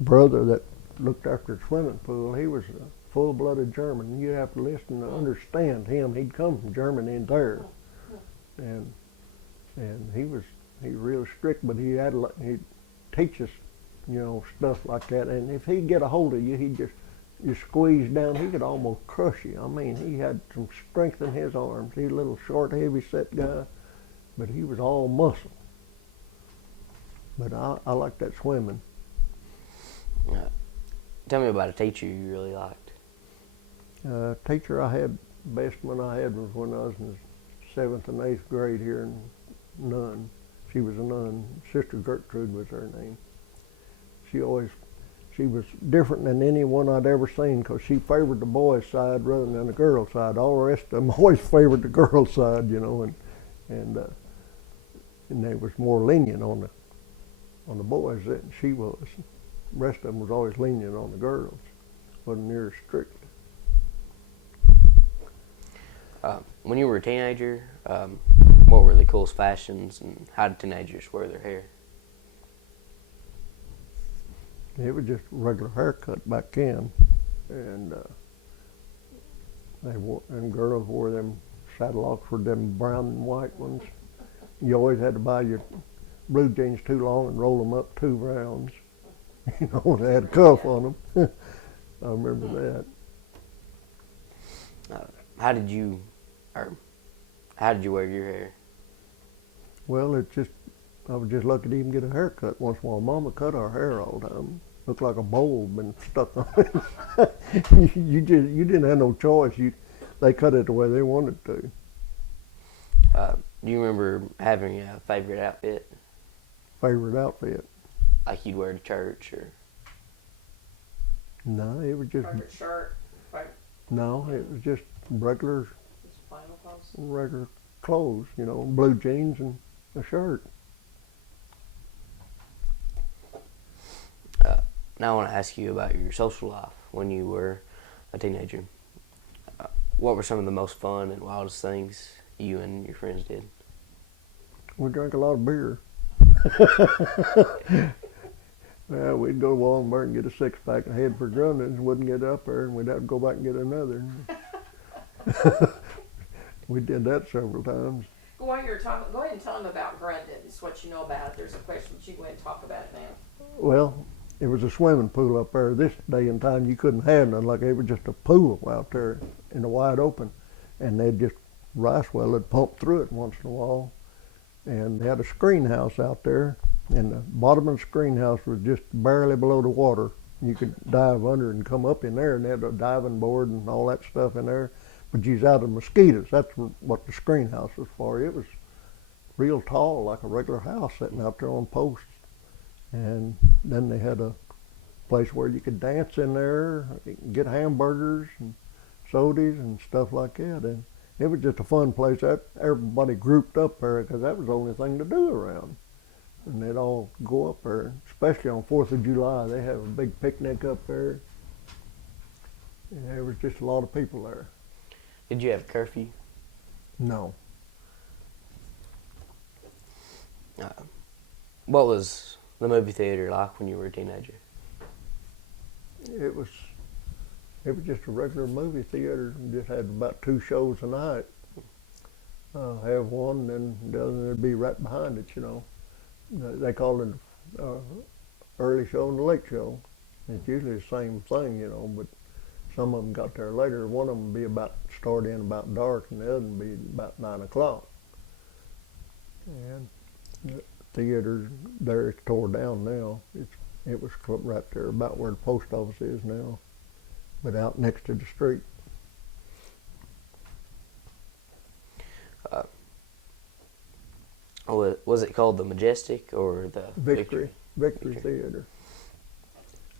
brother that looked after the swimming pool, he was a full-blooded German. You'd have to listen to understand him. He'd come from Germany in there. And he was real strict, but he'd teach us, you know, stuff like that. And if he'd get a hold of you, you squeeze down, he could almost crush you. I mean, he had some strength in his arms. He was a little short, heavy-set guy, but he was all muscle. But I liked that swimming. Tell me about a teacher you really liked. Teacher best one I had was when I was in the 7th and 8th grade here in Nun. She was a nun. Sister Gertrude was her name. She was different than anyone I'd ever seen because she favored the boys' side rather than the girls' side. All the rest of them always favored the girls' side, you know, and they was more lenient on the boys than she was. The rest of them was always lenient on the girls. Wasn't near as strict. When you were a teenager, what were the coolest fashions, and how did teenagers wear their hair? It was just a regular haircut back then, and girls wore them saddle Oxford, them brown and white ones. You always had to buy your blue jeans too long and roll them up 2 rounds. You know, they had a cuff on them. I remember that. How did you wear your hair? Well, I was just lucky to even get a haircut once in a while. Mama cut our hair all the time. Looked like a bowl been stuck on it. you didn't have no choice. They cut it the way they wanted to. Do you remember having a favorite outfit? Favorite outfit? Like you'd wear to church, or? No, it was just. Favorite shirt? No, it was just regular Just plain old clothes? regular clothes, you know, blue jeans and a shirt. Now I want to ask you about your social life when you were a teenager. What were some of the most fun and wildest things you and your friends did? We drank a lot of beer. Well, we'd go to Walmart and get a 6-pack and head for Grundon's. Wouldn't get up there, and we'd have to go back and get another. We did that several times. Go ahead and tell them about Grundon's, what you know about it. There's a question that you go ahead and talk about it now. Well, it was a swimming pool up there. This day and time, you couldn't have nothing like it. It was just a pool out there in the wide open, and they'd just rice well would pump through it once in a while. And they had a screen house out there, and the bottom of the screen house was just barely below the water. You could dive under and come up in there, and they had a diving board and all that stuff in there. But you was out of mosquitoes. That's what the screen house was for. It was real tall, like a regular house, sitting out there on posts. And then they had a place where you could dance in there, get hamburgers and sodas and stuff like that. And it was just a fun place. Everybody grouped up there because that was the only thing to do around. And they'd all go up there, especially on 4th of July. They have a big picnic up there. And there was just a lot of people there. Did you have curfew? No. What was the movie theater like when you were a teenager? It was just a regular movie theater. Just had about 2 shows a night. Have one, and the other would be right behind it, you know. They call it early show and the late show. It's usually the same thing, you know, but some of them got there later. One of them would be start in about dark, and the other would be about 9 o'clock. And the theater there is tore down now. It was right there about where the post office is now, but out next to the street. Oh, was it called the Majestic or the Victory Theater.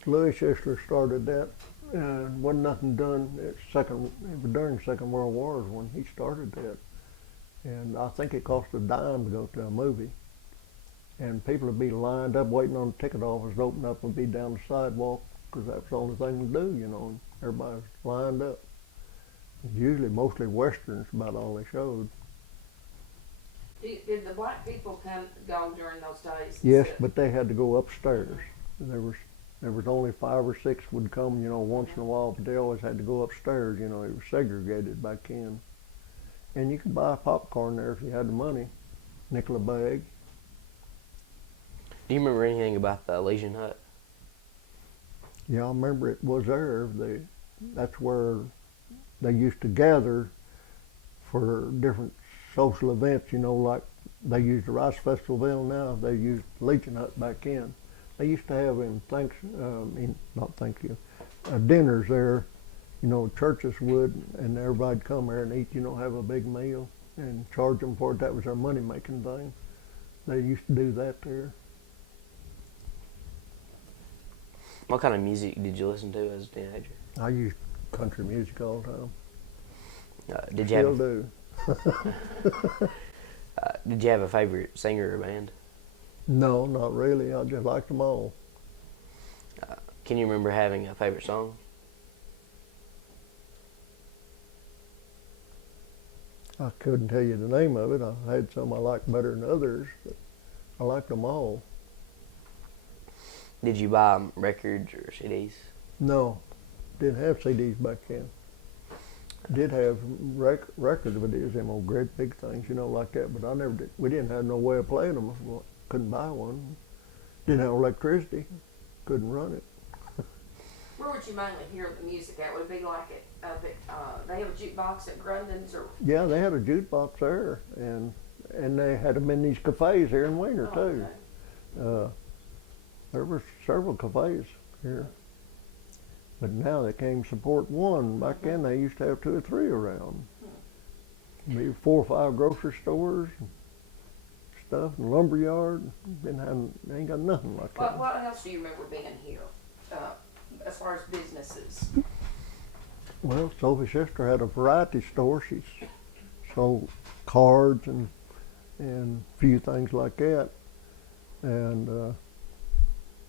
Louis Sisler started that, and wasn't nothing done. It was during the Second World War when he started that, and I think it cost a dime to go to a movie. And people would be lined up waiting on the ticket office to open up and be down the sidewalk because that was the only thing to do, you know. And everybody was lined up. Usually, mostly westerns, about all they showed. Did the black people go during those days? Yes, but they had to go upstairs. There was only 5 or 6 would come, you know, once in a while, but they always had to go upstairs. You know, it was segregated back then. And you could buy popcorn there if you had the money, nickel a bag. Do you remember anything about the Elysian Hut? Yeah, I remember it was there. That's where they used to gather for different social events, you know, like they use the Rice Festival now, they use Legion Hut back in. They used to have dinners there, you know, churches would, and everybody'd come there and eat, you know, have a big meal and charge them for it. That was their money-making thing. They used to do that there. What kind of music did you listen to as a teenager? I used country music all the time. Did you Still have do. Did you have a favorite singer or band? No, not really. I just liked them all. Can you remember having a favorite song? I couldn't tell you the name of it. I had some I liked better than others, but I liked them all. Did you buy records or CDs? No, didn't have CDs back then. Did have record videos, them old great big things, you know, like that, but I never did. We didn't have no way of playing them. Couldn't buy one. Didn't have electricity. Couldn't run it. Where would you mainly hear the music at? Would it be like they have a jukebox at Grundon's or? Yeah, they had a jukebox there, and they had them in these cafes here in Wiener too. Okay. There were several cafes here, but now they can't support one. Back then they used to have 2 or 3 around. Maybe 4 or 5 grocery stores, and stuff, and lumber yard. They ain't got nothing like that. What else do you remember being here, as far as businesses? Well, Sophie's sister had a variety store. She sold cards and a few things like that.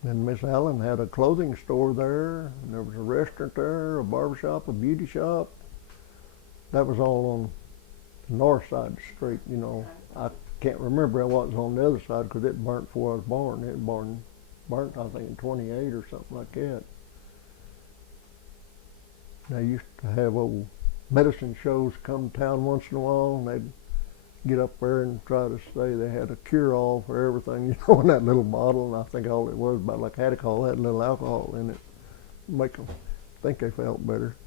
And Miss Allen had a clothing store there, and there was a restaurant there, a barber shop, a beauty shop. That was all on the north side of the street, you know. I can't remember what was on the other side because it burnt before I was born. It burnt, I think, in 28 or something like that. They used to have old medicine shows come to town once in a while, and they'd get up there and try to say they had a cure-all for everything, you know, in that little bottle, and I think all it was about like Hadacol had a little alcohol in it, make them think they felt better.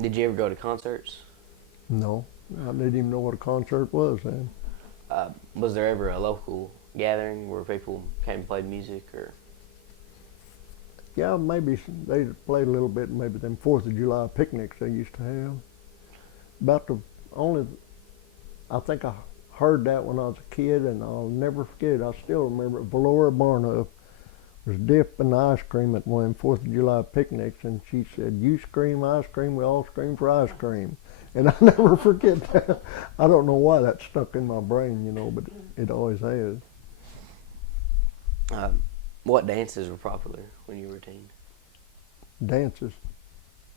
Did you ever go to concerts? No, I didn't even know what a concert was then. Was there ever a local gathering where people came and played music, or? Yeah, maybe they played a little bit, maybe them 4th of July picnics they used to have. I think I heard that when I was a kid, and I'll never forget it. I still remember it. Valora Barnhuff was dipping ice cream at one of them 4th of July picnics, and she said, "You scream ice cream, we all scream for ice cream." And I never forget that. I don't know why that stuck in my brain, you know, but it always has. What dances were popular when you were a teen? Dances.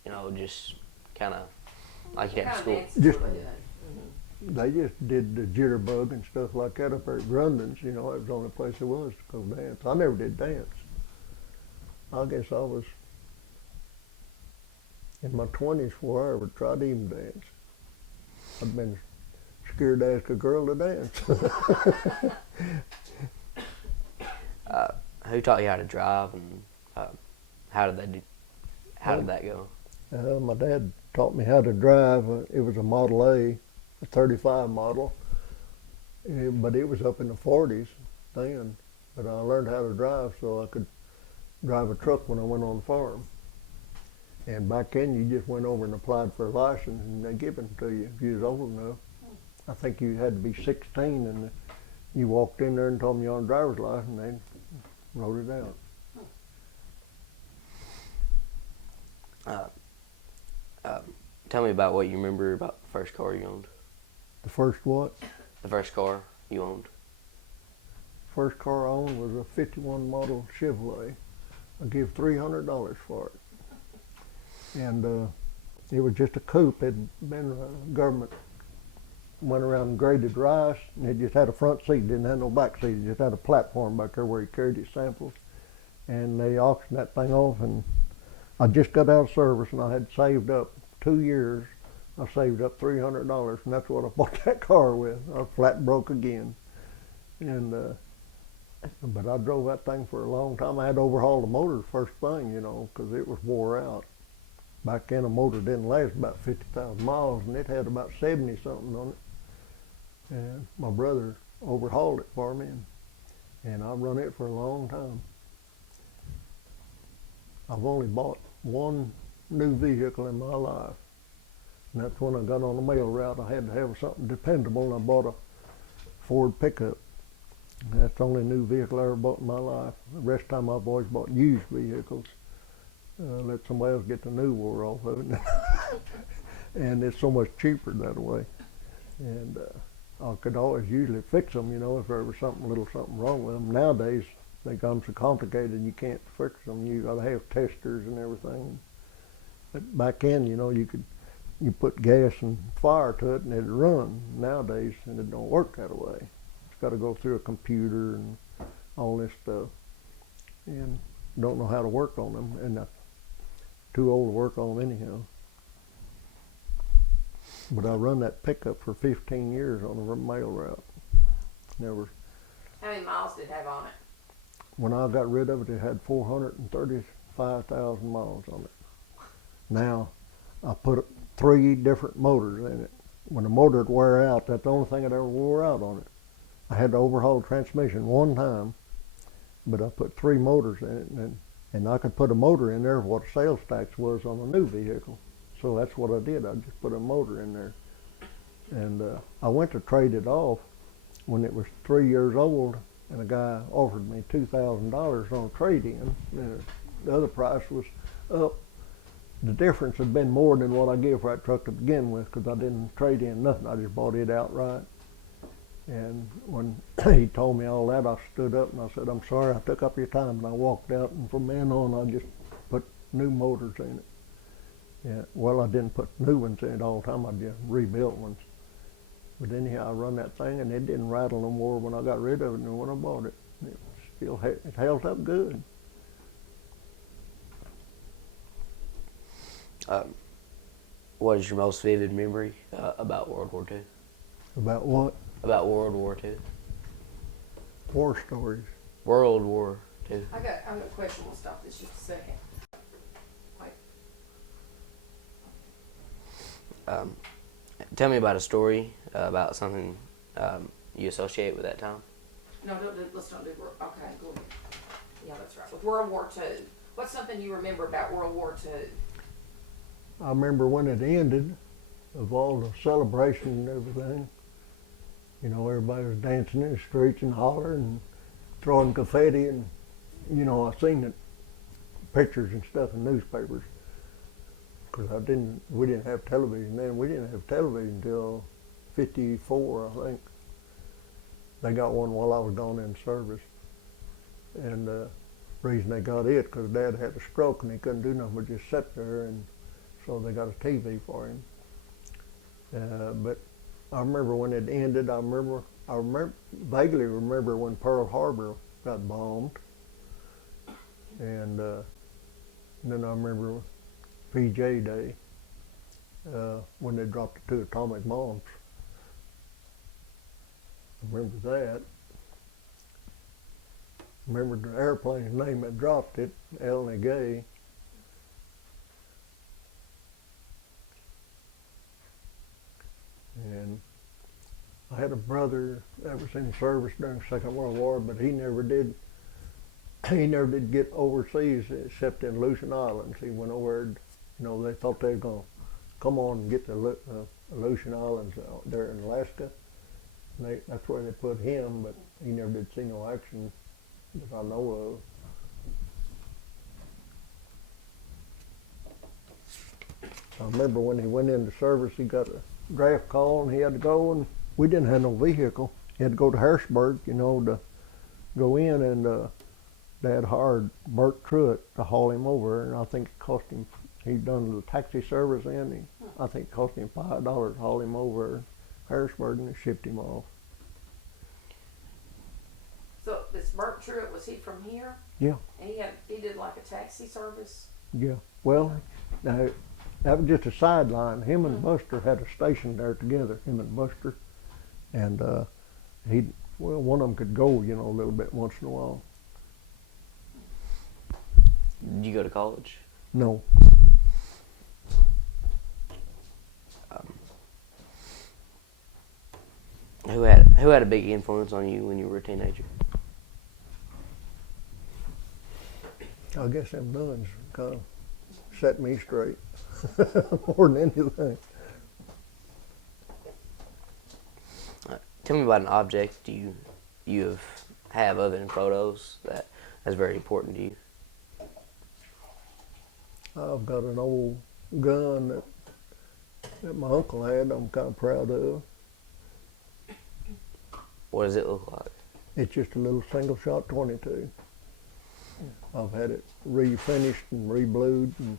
You know, just kind of like you What have kind of school. dances Just- were they doing? They just did the jitterbug and stuff like that up there at Grundon's, you know. It was the only place there was to go dance. I never did dance. I guess I was in my 20s before I ever tried to even dance. I'd been scared to ask a girl to dance. Who taught you how to drive, and how did that go? My dad taught me how to drive. It was a Model A 35 model, but it was up in the 40s then. But I learned how to drive so I could drive a truck when I went on the farm. And back then, you just went over and applied for a license, and they give it to you if you was old enough. I think you had to be 16, and you walked in there and told them you're on a driver's license, and they wrote it out. Tell me about what you remember about the first car you owned. The first what? The first car you owned. First car I owned was a 51 model Chevrolet. I gave $300 for it. And it was just a coupe. It had been government went around and graded rice, and it just had a front seat, didn't have no back seat. It just had a platform back there where you carried your samples. And they auctioned that thing off, and I just got out of service, and I had saved up 2 years. I saved up $300, and that's what I bought that car with. I flat broke again. And but I drove that thing for a long time. I had to overhaul the motor the first thing, you know, because it was wore out. Back then, a motor didn't last about 50,000 miles, and it had about 70 something on it. And my brother overhauled it for me, and I run it for a long time. I've only bought one new vehicle in my life, and that's when I got on the mail route. I had to have something dependable, and I bought a Ford pickup. That's the only new vehicle I ever bought in my life. The rest of the time I've always bought used vehicles. Let somebody else get the new war off of it. And it's so much cheaper that way. And I could always usually fix them, you know, if there was little something wrong with them. Nowadays, they become so complicated you can't fix them. You got to have testers and everything. But back then, you know, you put gas and fire to it and it'd run. Nowadays, and it don't work that way. It's got to go through a computer and all this stuff. And don't know how to work on them, and I'm too old to work on them anyhow. But I run that pickup for 15 years on a mail route. Never. How many miles did it have on it? When I got rid of it, it had 435,000 miles on it. Now, I put 3 different motors in it. When the motor would wear out, that's the only thing that ever wore out on it. I had to overhaul the transmission one time, but I put 3 motors in it, and I could put a motor in there of what the sales tax was on a new vehicle. So that's what I did. I just put a motor in there. And I went to trade it off when it was 3 years old, and a guy offered me $2,000 on a trade-in. The other price was up. The difference had been more than what I gave for that truck to begin with, because I didn't trade in nothing. I just bought it outright. And when he told me all that, I stood up and I said, "I'm sorry I took up your time." And I walked out, and from then on, I just put new motors in it. Yeah, well, I didn't put new ones in it all the time. I just rebuilt ones. But anyhow, I run that thing, and it didn't rattle no more when I got rid of it than when I bought it. It held up good. What is your most vivid memory about World War II? About what? About World War II. War stories. World War II. I got a question. We'll stop this just a second. Tell me about a story about something you associate with that time. No, let's not do World. Okay, go ahead. Yeah, that's right. With World War II, what's something you remember about World War II? I remember when it ended, of all the celebration and everything. You know, everybody was dancing in the streets and hollering and throwing confetti, and you know, I seen it, pictures and stuff in newspapers. Because we didn't have television then. We didn't have television until '54, I think. They got one while I was gone in service. And the reason they got it, because Dad had a stroke and he couldn't do nothing but just sit there, and so they got a TV for him. But I remember when it ended. I vaguely remember when Pearl Harbor got bombed. And then I remember PJ Day, when they dropped the 2 atomic bombs. I remember that. Remember the airplane's name that dropped it, Ellen Gay. And I had a brother that was in service during the Second World War, but he never did get overseas except in Aleutian Islands. He went over, you know, they thought they were going to come on and get the Aleutian Islands out there in Alaska. And that's where they put him, but he never did see no action that I know of. I remember when he went into service, he got a draft call and he had to go, and we didn't have no vehicle. He had to go to Harrisburg, you know, to go in, and Dad hired Bert Truitt to haul him over, and I think it cost him, he'd done the taxi service in, I think it cost him $5 to haul him over Harrisburg, and they shipped him off. So this Bert Truitt, was he from here? Yeah. And he did like a taxi service? Yeah. Well, now, that was just a sideline. Him and Buster had a station there together, him and Buster. And one of them could go, you know, a little bit once in a while. Did you go to college? No. Who had a big influence on you when you were a teenager? I guess them nuns kind of set me straight more than anything. Tell me about an object you have other than photos that's very important to you. I've got an old gun that my uncle had. I'm kind of proud of. What does it look like? It's just a little single shot 22. I've had it refinished and reblued and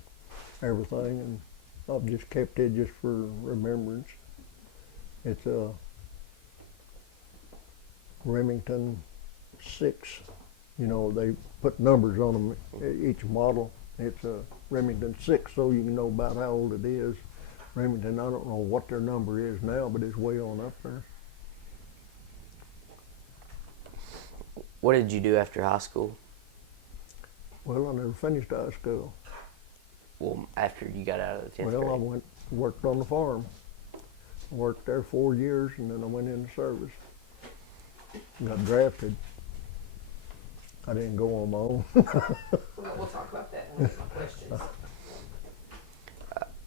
everything, and I've just kept it just for remembrance. It's a Remington 6. You know, they put numbers on them, each model. It's a Remington 6, so you can know about how old it is. Remington, I don't know what their number is now, but it's way on up there. What did you do after high school? Well, I never finished high school. Well, after you got out of the 10th grade. Well, I worked on the farm. I worked there 4 years, and then I went into service. Got drafted. I didn't go on my own. We'll talk about that in one of my questions.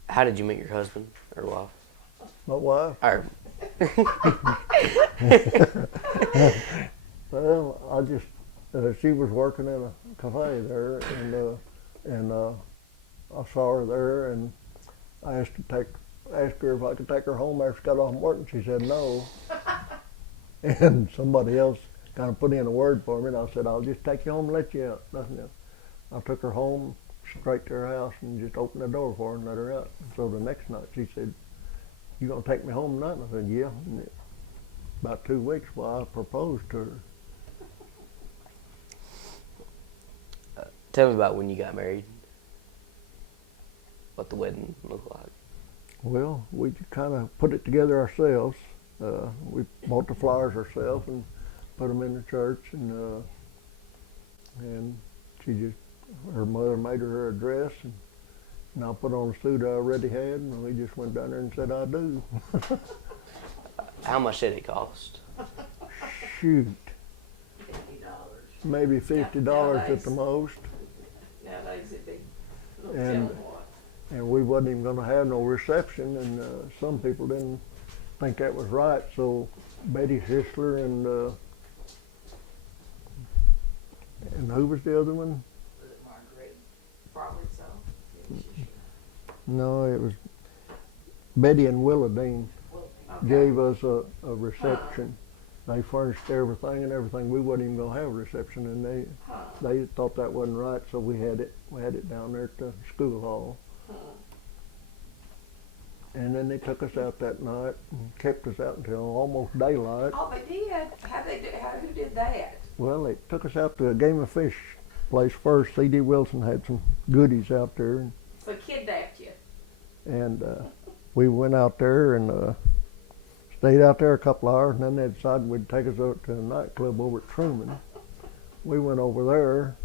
How did you meet your husband or wife? My wife? Or, Well, I just, she was working in a cafe there, and I saw her there, and I asked her if I could take her home after she got off work, and she said no. And somebody else kind of put in a word for me, and I said, I'll just take you home and let you out. Nothing else. I took her home, straight to her house, and just opened the door for her and let her out. So the next night she said, "You gonna take me home tonight?" And I said, "Yeah." And about 2 weeks, I proposed to her. Tell me about when you got married. What the wedding looked like. Well, we kind of put it together ourselves. We bought the flowers ourselves and put them in the church, and her mother made her a dress, and I put on a suit I already had, and we just went down there and said, "I do." How much did it cost? Shoot, $50. maybe $50 at the most. Nowadays it'd be And- And we wasn't even going to have no reception, and some people didn't think that was right. So Betty Sisler and who was the other one? Was it Marguerite? Probably so. No, it was Betty and Willa Dean Okay. gave us a reception. They furnished everything and everything. We wasn't even going to have a reception, and they thought that wasn't right, so we had it down there at the school hall. And then they took us out that night and kept us out until almost daylight. Oh, they did? Who did that? Well, they took us out to a game of fish place first. C.D. Wilson had some goodies out there. So kidnapped you. And we went out there and stayed out there a couple hours, and then they decided we'd take us up to a nightclub over at Truman. We went over there,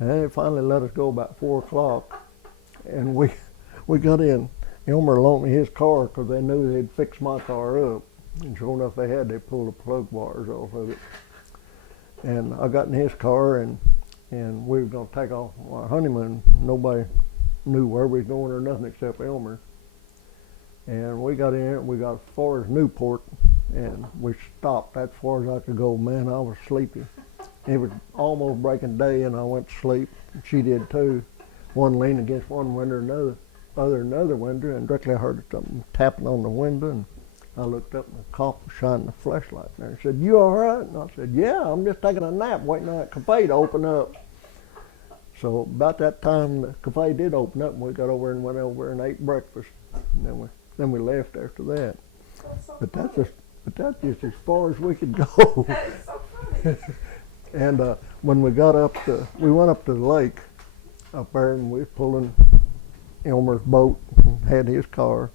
and they finally let us go about 4 o'clock. And we got in. Elmer loaned me his car because they knew they'd fix my car up. And sure enough, they had. They pulled the plug bars off of it. And I got in his car, and we were going to take off our honeymoon. Nobody knew where we was going or nothing except Elmer. And we got in it, we got as far as Newport, and we stopped. That's as far as I could go. Man, I was sleepy. It was almost breaking day, and I went to sleep. She did too. One leaned against one window, another window, and directly I heard something tapping on the window, and I looked up, and the cop was shining a flashlight there. He said, "You all right?" And I said, "Yeah, I'm just taking a nap, waiting on that cafe to open up." So about that time, the cafe did open up, and we got over and went over and ate breakfast. And then we left after that. But that's just as far as we could go. That is so funny. And when we went up to the lake up there, and we was pulling Elmer's boat, and had his car,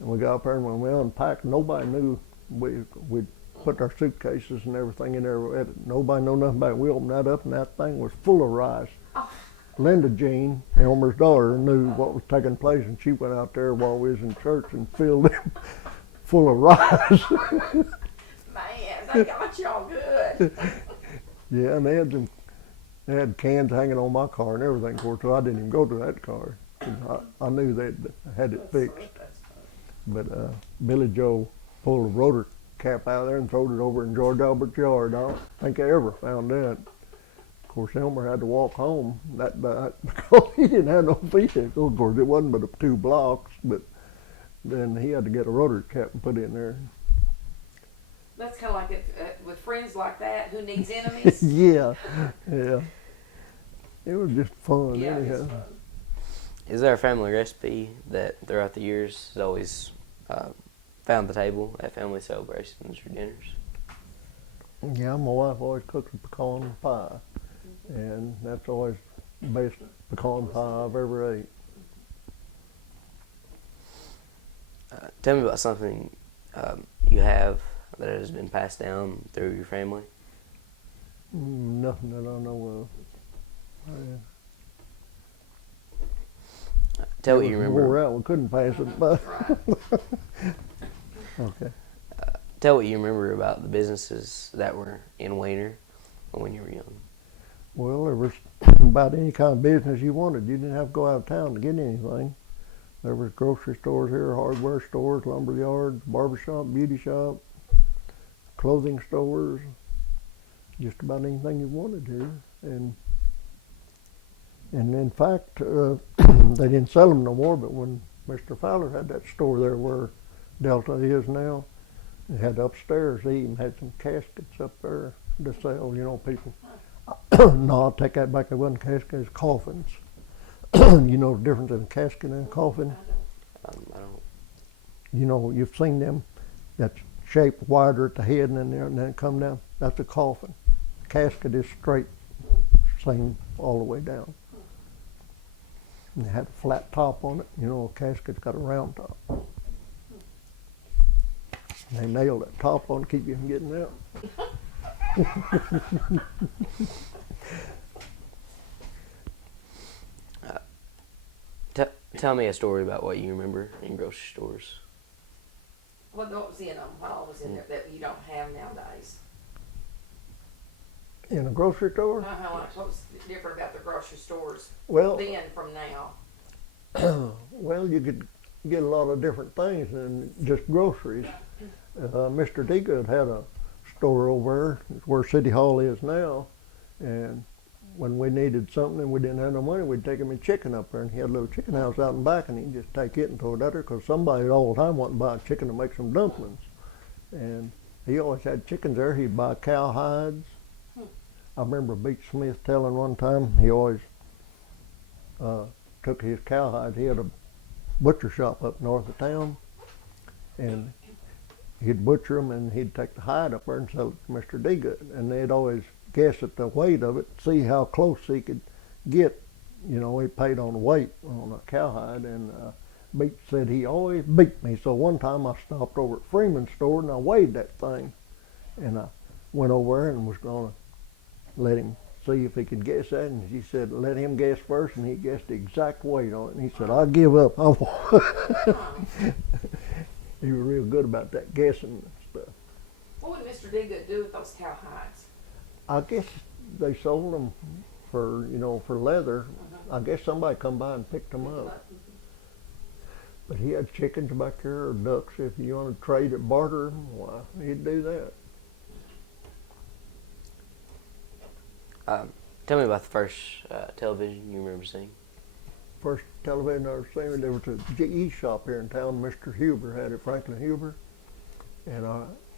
and we got up there, and when we unpacked, nobody knew we'd put our suitcases and everything in there. Nobody knew nothing about it. We opened that up, and that thing was full of rice. Oh. Linda Jean, Elmer's daughter, knew what was taking place, and she went out there while we was in church and filled them full of rice. Man, they got y'all good. Yeah, and they had cans hanging on my car and everything, of course, so I didn't even go to that car. I knew they had it fixed. But Billy Joe pulled a rotor cap out of there and threw it over in George Albert's yard. I don't think I ever found that. Of course, Elmer had to walk home that night because he didn't have no vehicle. Of course, it wasn't but 2 blocks, but then he had to get a rotor cap and put it in there. That's kind of like with friends like that, who needs enemies? Yeah. It was just fun, Yeah, anyhow. it's fun. Is there a family recipe that throughout the years has always found the table at family celebrations or dinners? Yeah, my wife always cooks a pecan pie, and that's always the best pecan pie I've ever ate. Tell me about something you have that has been passed down through your family. Nothing that I know of. Tell what you remember. Wore out, we couldn't pass it by. Okay. Tell what you remember about the businesses that were in Wayner when you were young. Well, there was about any kind of business you wanted. You didn't have to go out of town to get anything. There was grocery stores here, hardware stores, lumber yards, barbershop, beauty shop, clothing stores, just about anything you wanted here. And in fact, they didn't sell them no more, but when Mr. Fowler had that store there where Delta is now, they had upstairs, they even had some caskets up there to sell, people. No, I'll take that back, it wasn't caskets, it was coffins. You know the difference in a casket and a coffin? I don't. You've seen them, that's shaped wider at the head and then it come down. That's a coffin. Casket is straight, same all the way down. And it had a flat top on it. A casket's got a round top. And they nailed that top on to keep you from getting out. Tell me a story about what you remember in grocery stores. What was in them? What was in there that you don't have nowadays? In a grocery store? Like, what was different about the grocery stores Well, then from now? well, you could get a lot of different things than just groceries. Mr. Degood had a store over there where City Hall is now, and when we needed something and we didn't have no money, we'd take him a chicken up there, and he had a little chicken house out in back, and he'd just take it and throw it at her because somebody all the time wanted to buy a chicken to make some dumplings. And he always had chickens there. He'd buy cow hides. I remember Beach Smith telling one time he always took his cow hides. He had a butcher shop up north of town, and he'd butcher them and he'd take the hide up there and sell it to Mr. Degood. And they'd always guess at the weight of it, see how close he could get. He paid on the weight on a cowhide, and Beach said he always beat me. So one time I stopped over at Freeman's store and I weighed that thing, and I went over there and was going to let him see if he could guess that, and she said let him guess first, and he guessed the exact weight on it, and he said I give up. He was real good about that guessing and stuff. What would Mr. Degood do with those cow hides? I guess they sold them for, for leather. I guess somebody come by and picked them up. But he had chickens back there or ducks. If you want to trade at barter, why, he'd do that. Tell me about the first television you remember seeing. First television I ever seen, there was a GE shop here in town. Mr. Huber had it, Franklin Huber. And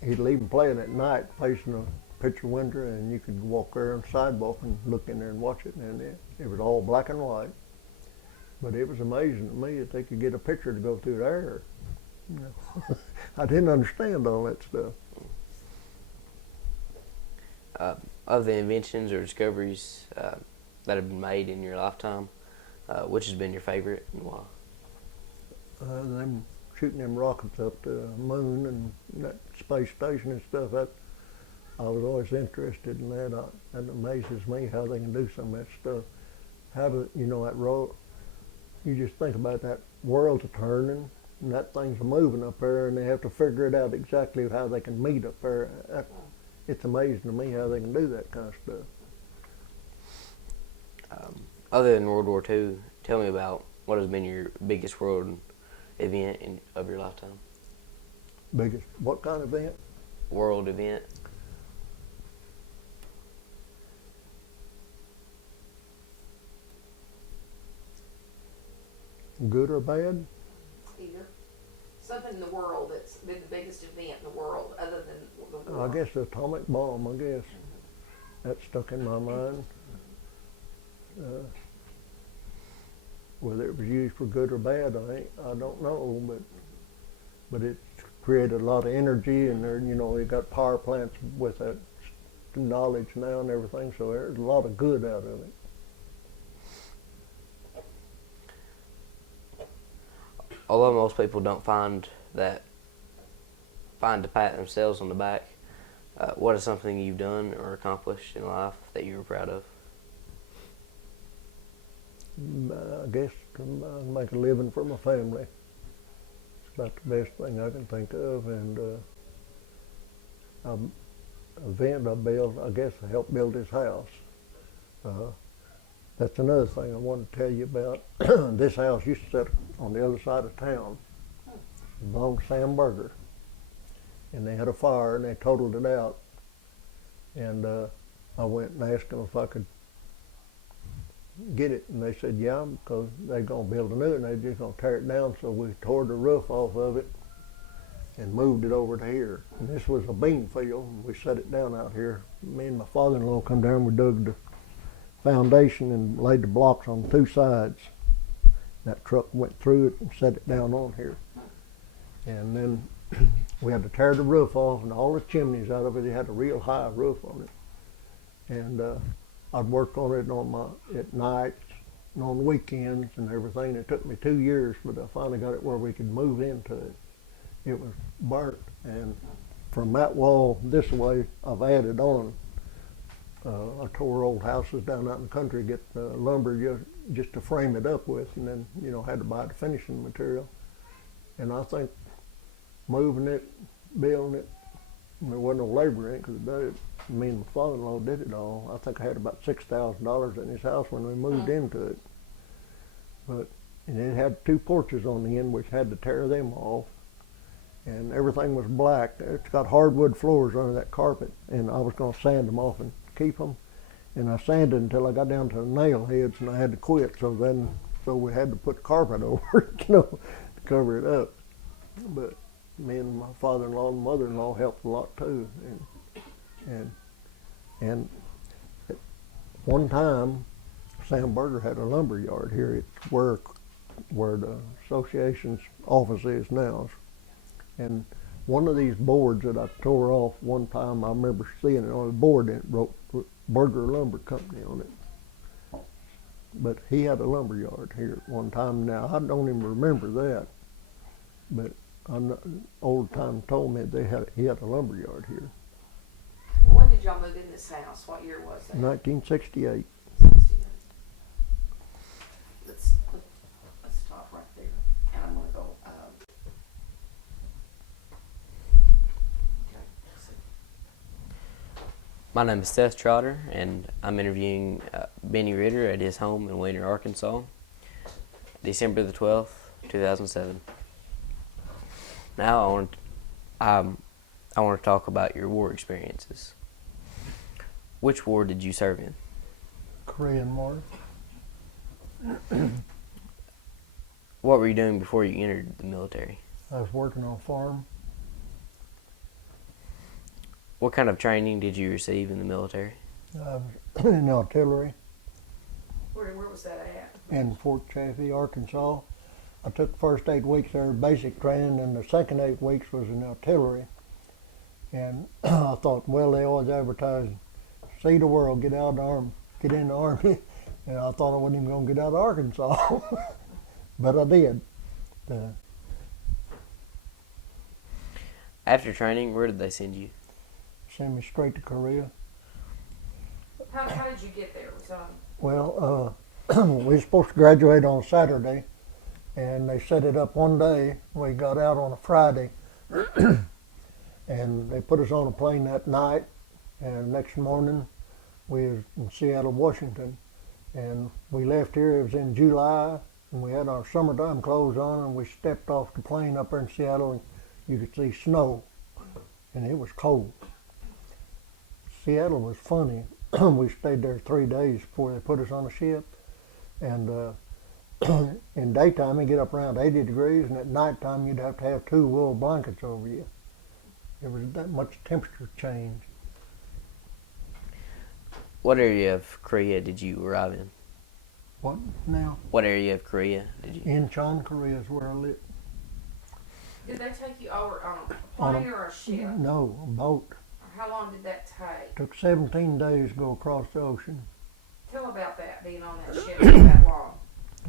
he'd leave them playing at night facing a picture window, and you could walk there on the sidewalk and look in there and watch it. And it was all black and white. But it was amazing to me that they could get a picture to go through there. You know, I didn't understand all that stuff. Of the inventions or discoveries that have been made in your lifetime, which has been your favorite and why? Them shooting them rockets up to the moon and that space station and stuff. That I was always interested in that. That amazes me how they can do some of that stuff. How do you know that road? You just think about that world's turning and that thing's moving up there, and they have to figure it out exactly how they can meet up there. It's amazing to me how they can do that kind of stuff. Other than World War II, tell me about what has been your biggest world event of your lifetime. Biggest what kind of event? World event. Good or bad? Either. Something in the world that's been the biggest event in the world other than the war. I guess the atomic bomb, I guess. That stuck in my mind. Whether it was used for good or bad, I don't know, but it created a lot of energy, and there, you know, they got power plants with that knowledge now and everything, so there's a lot of good out of it. Although most people don't find to pat themselves on the back, what is something you've done or accomplished in life that you were proud of? I guess to make a living for my family. It's about the best thing I can think of, and event I built, I guess I helped build his house. That's another thing I wanted to tell you about. This house used to sit on the other side of town. It belonged to Sam Berger. And they had a fire and they totaled it out. And I went and asked them if I could get it. And they said, yeah, because they're going to build a new one. They're just going to tear it down. So we tore the roof off of it and moved it over to here. And this was a bean field. And we set it down out here. Me and my father-in-law come down. We dug the foundation and laid the blocks on two sides. That truck went through it and set it down on here. And then we had to tear the roof off and all the chimneys out of it. It had a real high roof on it. And I'd worked on it at nights and on weekends and everything. It took me 2 years, but I finally got it where we could move into it. It was burnt, and from that wall this way, I've added on. I tore old houses down out in the country, get lumber just to frame it up with, and then, you know, had to buy the finishing material. And I think moving it, building it, there wasn't no labor in it because me and my father-in-law did it all. I think I had about $6,000 in his house when we moved into it. And it had two porches on the end, which had to tear them off. And everything was black. It's got hardwood floors under that carpet, and I was going to sand them off and keep them. And I sanded until I got down to the nail heads, and I had to quit. So we had to put carpet over it, you know, to cover it up. But me and my father-in-law and mother-in-law helped a lot too. And at one time, Sam Berger had a lumber yard here. It's where the association's office is now. And one of these boards that I tore off one time, I remember seeing it on the board, and it wrote Berger Lumber Company on it. But he had a lumber yard here at one time. Now, I don't even remember that, but old time told me he had a lumber yard here. When did y'all move in this house? What year was that? 1968. 68. Let's stop right there, and I'm gonna go. My name is Seth Trotter, and I'm interviewing Benny Ritter at his home in Winter, Arkansas, December the 12th, 2007. Now I want to talk about your war experiences. Which war did you serve in? Korean War. What were you doing before you entered the military? I was working on a farm. What kind of training did you receive in the military? I was in artillery Where was that at? in Fort Chaffee, Arkansas. I took the first 8 weeks there, basic training, and the second 8 weeks was in artillery. And I thought, well, they always advertise, see the world, get out of the army, get in the army. And I thought I wasn't even going to get out of Arkansas, but I did. After training, where did they send you? Sent me straight to Korea. How did you get there? Was Well, we were supposed to graduate on Saturday, and they set it up one day. We got out on a Friday, and they put us on a plane that night, and next morning we was in Seattle, Washington. And we left here, it was in July, and we had our summertime clothes on, and we stepped off the plane up there in Seattle, and you could see snow, and it was cold. Seattle was funny. We stayed there 3 days before they put us on a ship, and in daytime it'd get up around 80 degrees, and at nighttime you'd have to have 2 wool blankets over you. There was that much temperature change. What area of Korea did you arrive in? What now? What area of Korea did you? Incheon, Korea is where I lived. did they take you over on a On a- plane or a ship? No, a boat. Or how long did that take? Took 17 days to go across the ocean. Tell about that, being on that ship for that long.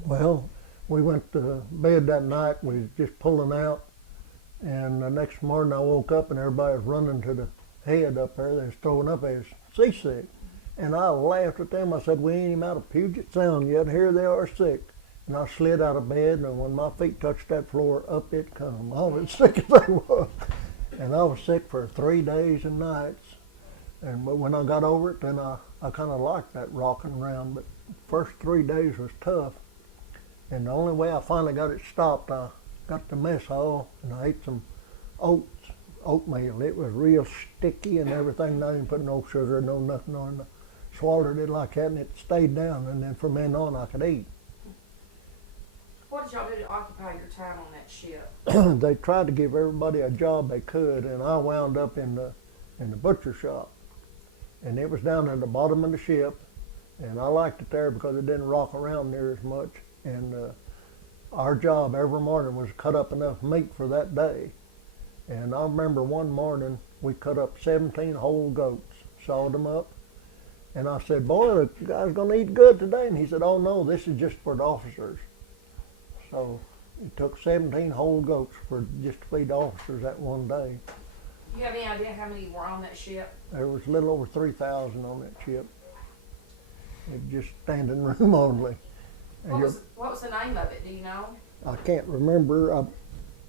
Well, we went to bed that night. We was just pulling out, and the next morning I woke up and everybody was running to the head up there. They was throwing up. They was seasick, and I laughed at them. I said, "We ain't even out of Puget Sound yet. Here they are sick." And I slid out of bed, and when my feet touched that floor, up it come. I was sick as they was, and I was sick for 3 days and nights. But when I got over it, then I kind of liked that rocking around. But first 3 days was tough. And the only way I finally got it stopped, I got the mess hall and I ate some oatmeal. It was real sticky and everything. Not even put no sugar, no nothing on it. Swallowed it like that, and it stayed down. And then from then on, I could eat. What did y'all do to occupy your time on that ship? They tried to give everybody a job they could, and I wound up in the butcher shop. And it was down at the bottom of the ship, and I liked it there because it didn't rock around near as much. And our job every morning was to cut up enough meat for that day. And I remember one morning we cut up 17 whole goats, sawed them up. And I said, "Boy, the guy's going to eat good today." And he said, "Oh no, this is just for the officers." So it took 17 whole goats for just to feed the officers that one day. Do you have any idea how many were on that ship? There was a little over 3,000 on that ship. It was just standing room only. And What was the name of it? Do you know? I can't remember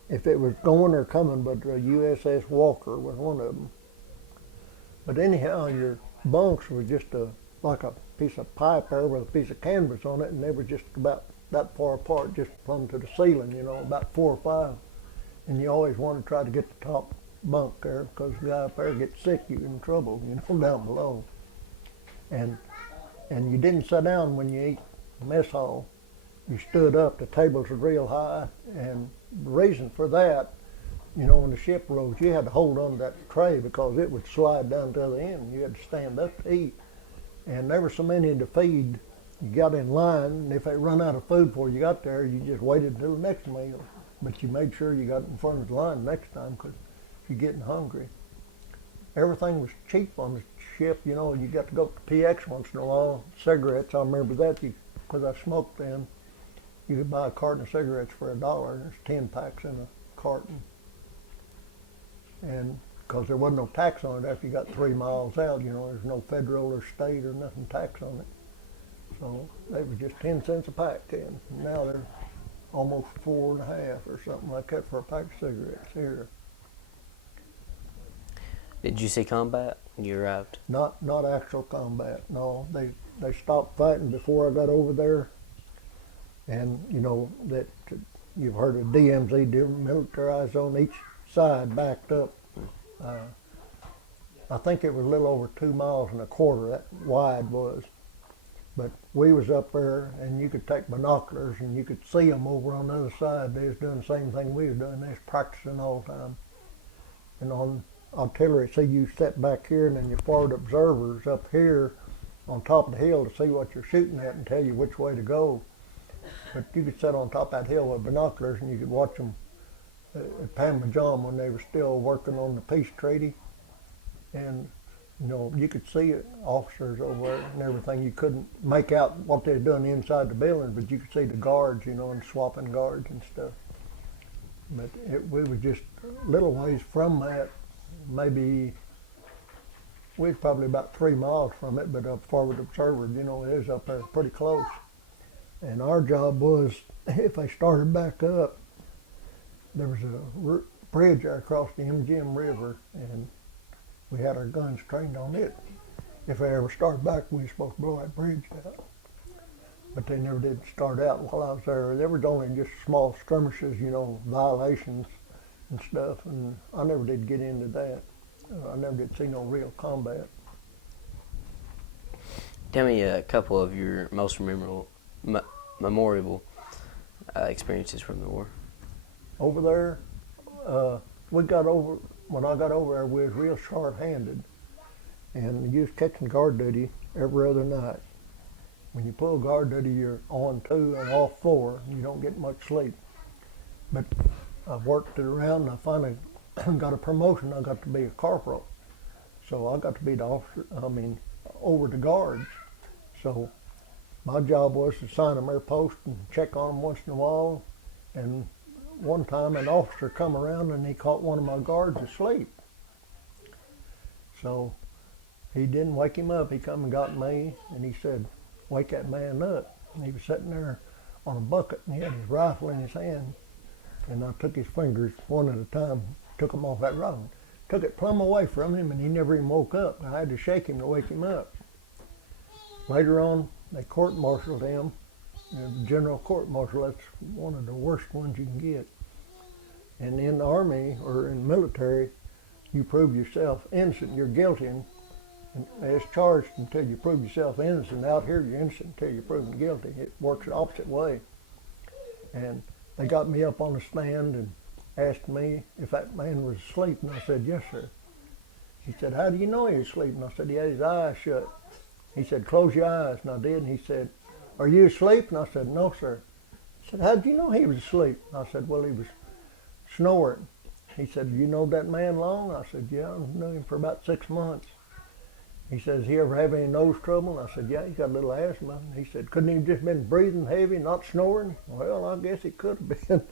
if it was going or coming, but USS Walker was one of them. But anyhow, your bunks were just like a piece of pipe there with a piece of canvas on it, and they were just about that far apart, just plumb to the ceiling, about 4 or 5. And you always want to try to get the top bunk there, because the guy up there gets sick, you're in trouble, down below. And you didn't sit down when you ate mess hall. You stood up, the tables were real high, and the reason for that, when the ship rose, you had to hold on to that tray because it would slide down to the end. You had to stand up to eat. And there were so many to feed, you got in line, and if they run out of food before you got there, you just waited until the next meal. But you made sure you got in front of the line next time, because if you're getting hungry. Everything was cheap on the ship, you got to go to PX once in a while. Cigarettes, I remember that, because I smoked then. You could buy a carton of cigarettes for $1, and there's 10 packs in a carton. And because there wasn't no tax on it after you got 3 miles out, there's no federal or state or nothing tax on it. So they was just 10 cents a pack then. Now they're almost 4.5 or something like that for a pack of cigarettes here. Did you see combat when you arrived? Not actual combat. No, they stopped fighting before I got over there, and that you've heard of DMZ, demilitarized zone, each side backed up. I think it was a little over 2 miles and a quarter, that wide was. But we was up there, and you could take binoculars, and you could see them over on the other side. They was doing the same thing we was doing. They was practicing all the time. And on artillery, see, you sit back here, and then your forward observers up here on top of the hill to see what you're shooting at and tell you which way to go. But you could sit on top of that hill with binoculars, and you could watch them at Panmunjom when they were still working on the peace treaty. And you know, you could see it, officers over there and everything. You couldn't make out what they were doing inside the building, but you could see the guards, you know, and swapping guards and stuff. But we were just a little ways from that. Maybe we was probably about 3 miles from it, but a forward observer, you know, it is up there pretty close. And our job was, if they started back up, there was a bridge there across the MGM River, and we had our guns trained on it. If they ever started back, we were supposed to blow that bridge out. But they never did start out while I was there. There was only just small skirmishes, you know, violations and stuff, and I never did get into that. I never did see no real combat. Tell me a couple of your most memorable experiences from the war. Over there, when I got over there, we was real short-handed, and you was catching guard duty every other night. When you pull guard duty, you're on 2 and off 4, and you don't get much sleep. But I worked it around, and I finally got a promotion. I got to be a corporal, so I got to be the officer. Over the guards. So my job was to sign them their post and check on them once in a while. And one time an officer come around and he caught one of my guards asleep. So he didn't wake him up. He come and got me and he said, "Wake that man up." And he was sitting there on a bucket and he had his rifle in his hand. And I took his fingers one at a time, took them off that rifle, took it plumb away from him, and he never even woke up. I had to shake him to wake him up. Later on, they court-martialed him. The general court-martial, that's one of the worst ones you can get. And in the Army or in the military, you prove yourself innocent, you're guilty, and it's charged until you prove yourself innocent. Out here, you're innocent until you're proven guilty. It works the opposite way. And they got me up on the stand and asked me if that man was asleep, and I said, "Yes, sir." He said, "How do you know he was asleep?" And I said, "He had his eyes shut." He said, "Close your eyes," and I did, and he said, "Are you asleep?" And I said, "No, sir." He said, "How did you know he was asleep?" And I said, "Well, he was snoring." He said, "You know that man long?" I said, "Yeah, I've known him for about 6 months." He says, "He ever have any nose trouble?" And I said, "Yeah, he's got a little asthma." And he said, "Couldn't he have just been breathing heavy, not snoring?" Well, I guess he could have been.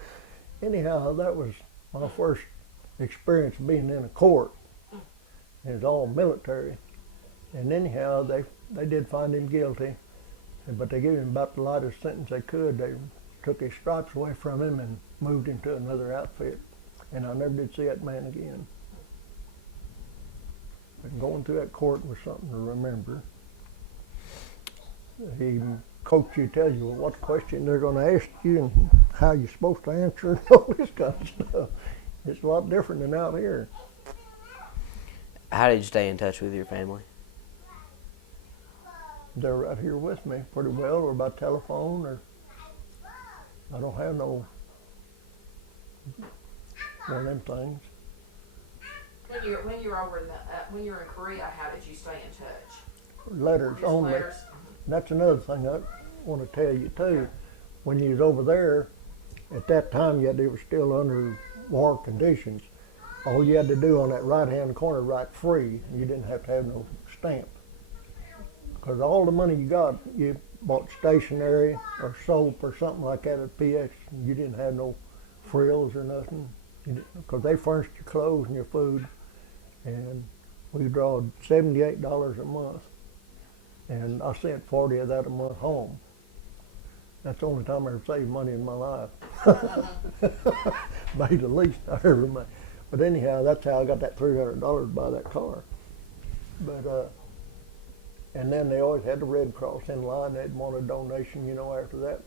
Anyhow, that was my first experience being in a court. It was all military. And anyhow, they did find him guilty, but they gave him about the lightest sentence they could. They took his stripes away from him and moved him to another outfit. And I never did see that man again. But going through that court was something to remember. He coach you, tell you what question they're going to ask you and how you're supposed to answer and all this kind of stuff. It's a lot different than out here. How did you stay in touch with your family? They're right here with me pretty well, or by telephone, or I don't have no one of them things. When you were over in when you were in Korea, how did you stay in touch? Letters Just only. letters? That's another thing I want to tell you too. When you was over there, at that time yet they were still under war conditions. All you had to do on that right-hand corner, write free. You didn't have to have no stamp. Because all the money you got, you bought stationery or soap or something like that at PX. You didn't have no frills or nothing. Because they furnished your clothes and your food. And we drawed $78 a month. And I sent 40 of that a month home. That's the only time I ever saved money in my life. Made the least I ever made. But anyhow, that's how I got that $300 to buy that car. But and then they always had the Red Cross in line. They'd want a donation, after that.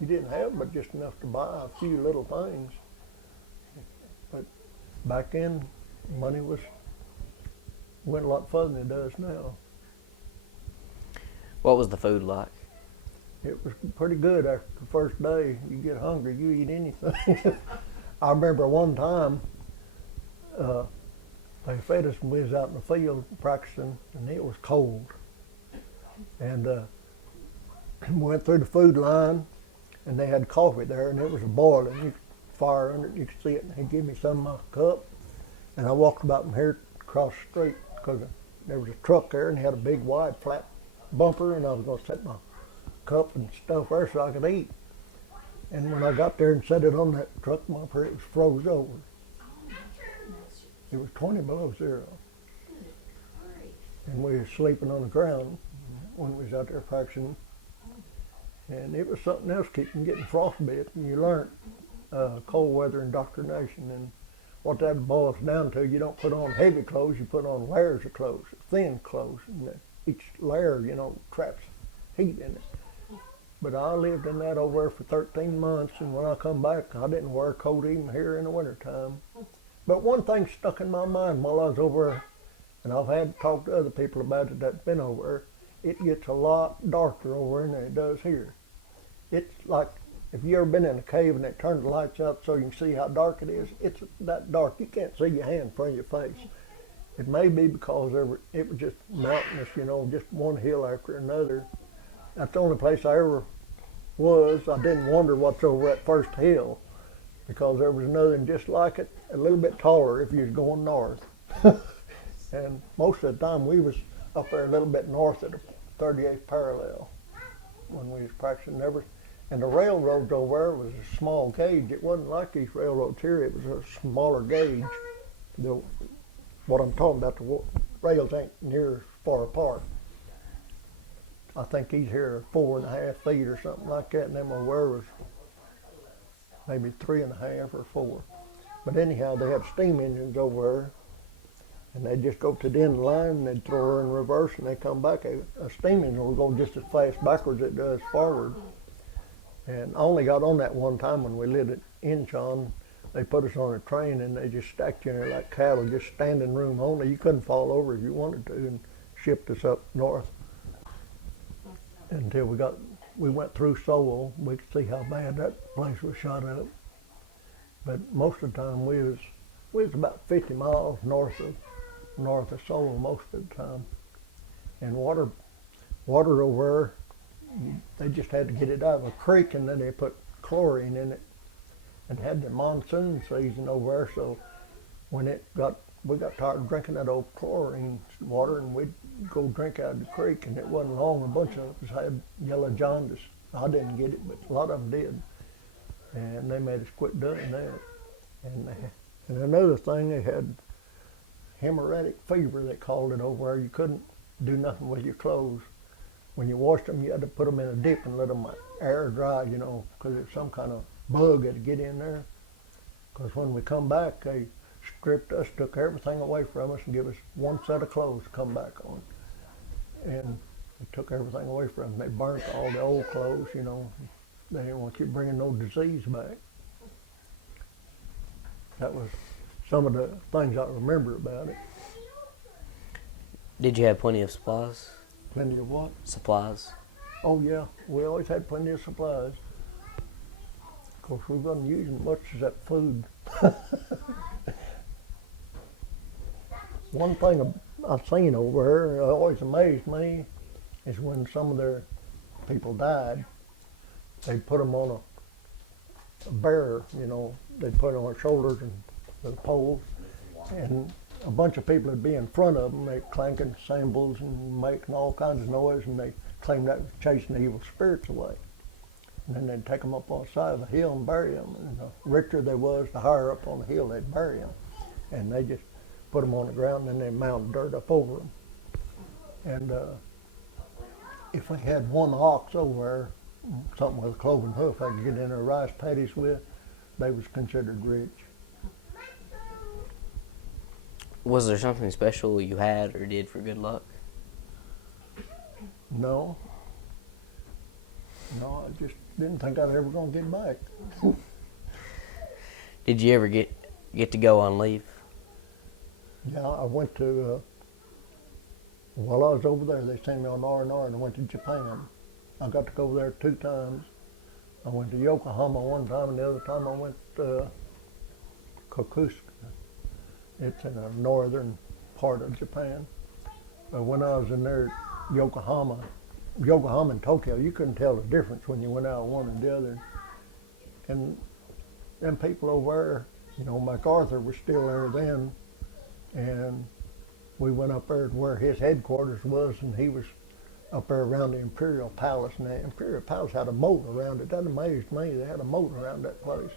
you didn't have but just enough to buy a few little things. But back then, money went a lot further than it does now. What was the food like? It was pretty good after the first day. You get hungry, you eat anything. I remember one time they fed us when we was out in the field practicing, and it was cold. And we went through the food line, and they had coffee there, and it was boiling. You could fire under it, you could see it. And he gave me some in my cup, and I walked about from here across the street because there was a truck there, and he had a big wide flat bumper, and I was going to set my cup and stuff there so I could eat. And when I got there and set it on that truck bumper, it was froze over. It was 20 below zero. And we were sleeping on the ground when we was out there practicing. And it was something else keeping getting frostbite. And you learned cold weather indoctrination. And what that boils down to, you don't put on heavy clothes, you put on layers of clothes, thin clothes. And each layer, traps heat in it. But I lived in that over there for 13 months, and when I come back, I didn't wear a coat even here in the wintertime. But one thing stuck in my mind while I was over there, and I've had to talk to other people about it that's been over there, it gets a lot darker over there than it does here. It's like, if you ever been in a cave and they turn the lights up so you can see how dark it is, it's that dark. You can't see your hand in front of your face. It may be because it was just mountainous, just one hill after another. That's the only place I ever was. I didn't wonder what's over that first hill because there was nothing just like it, a little bit taller if you was going north. And most of the time we was up there a little bit north of the 38th parallel when we was practicing. And the railroads over there was a small gauge. It wasn't like these railroads here. It was a smaller gauge. What I'm talking about, the rails ain't near as far apart. I think these here are 4.5 feet or something like that, and them over there was maybe 3.5 or 4. But anyhow, they had steam engines over there, and they'd just go to the end of the line, and they'd throw her in reverse, and they'd come back. A steam engine will go just as fast backwards as it does forward. And I only got on that one time when we lived at Incheon. They put us on a train, and they just stacked you in there like cattle, just standing room only. You couldn't fall over if you wanted to, and shipped us up north. Until we went through Seoul, we could see how bad that place was shot up. But most of the time we was about 50 miles north of Seoul most of the time. And water over there, they just had to get it out of a creek, and then they put chlorine in it, and had the monsoon season over there. So when we got tired of drinking that old chlorine water, and we'd go drink out of the creek, and it wasn't long a bunch of us had yellow jaundice. I didn't get it, but a lot of them did. And they made us quit doing that. And another thing, they had hemorrhagic fever, they called it over there. You couldn't do nothing with your clothes. When you washed them, you had to put them in a dip and let them air dry, because there's some kind of bug that'd get in there. Because when we come back, they stripped us, took everything away from us, and give us one set of clothes to come back on. And they took everything away from them. They burnt all the old clothes, They didn't want you bringing no disease back. That was some of the things I remember about it. Did you have plenty of supplies? Plenty of what? Supplies. Oh yeah, we always had plenty of supplies. Of course, we wasn't using much of that food. One thing I've seen over here, it always amazed me, is when some of their people died, they'd put them on a bearer, they'd put it on their shoulders and the poles, and a bunch of people would be in front of them, they clanking cymbals and making all kinds of noise, and they claimed that was chasing the evil spirits away. And then they'd take them up on the side of the hill and bury them. And the richer they was, the higher up on the hill they'd bury them. And they just put them on the ground, and then they mound dirt up over them. And if they had one ox over there, something with a cloven hoof they could get in their rice paddies with, they was considered rich. Was there something special you had or did for good luck? No, I just Didn't think I'd ever gonna get back. Did you ever get to go on leave? Yeah, I went to, while I was over there, they sent me on R&R and I went to Japan. I got to go there 2 times. I went to Yokohama one time and the other time I went to Kokusuka. It's in the northern part of Japan. But when I was in there, Yokohama and Tokyo, you couldn't tell the difference when you went out one and the other. And them people over there, MacArthur was still there then, and we went up there to where his headquarters was, and he was up there around the Imperial Palace, and the Imperial Palace had a moat around it. That amazed me. They had a moat around that place.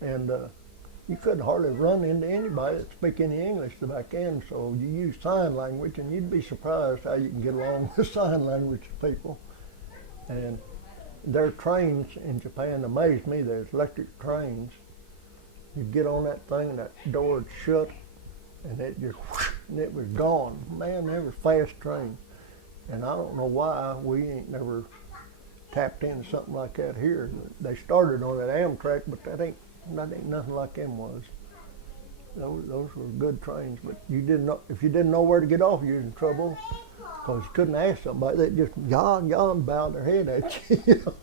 And you couldn't hardly run into anybody that spoke any English back then, so you used sign language, and you'd be surprised how you can get along with sign language people. And their trains in Japan amazed me. There's electric trains. You'd get on that thing, and that door would shut, and it just whoosh, and it was gone. Man, they were fast trains. And I don't know why we ain't never tapped into something like that here. They started on that Amtrak, but that ain't nothing like them was. Those were good trains, but you didn't know, if you didn't know where to get off, you was in trouble, because you couldn't ask somebody. They just yawn, bow their head at you.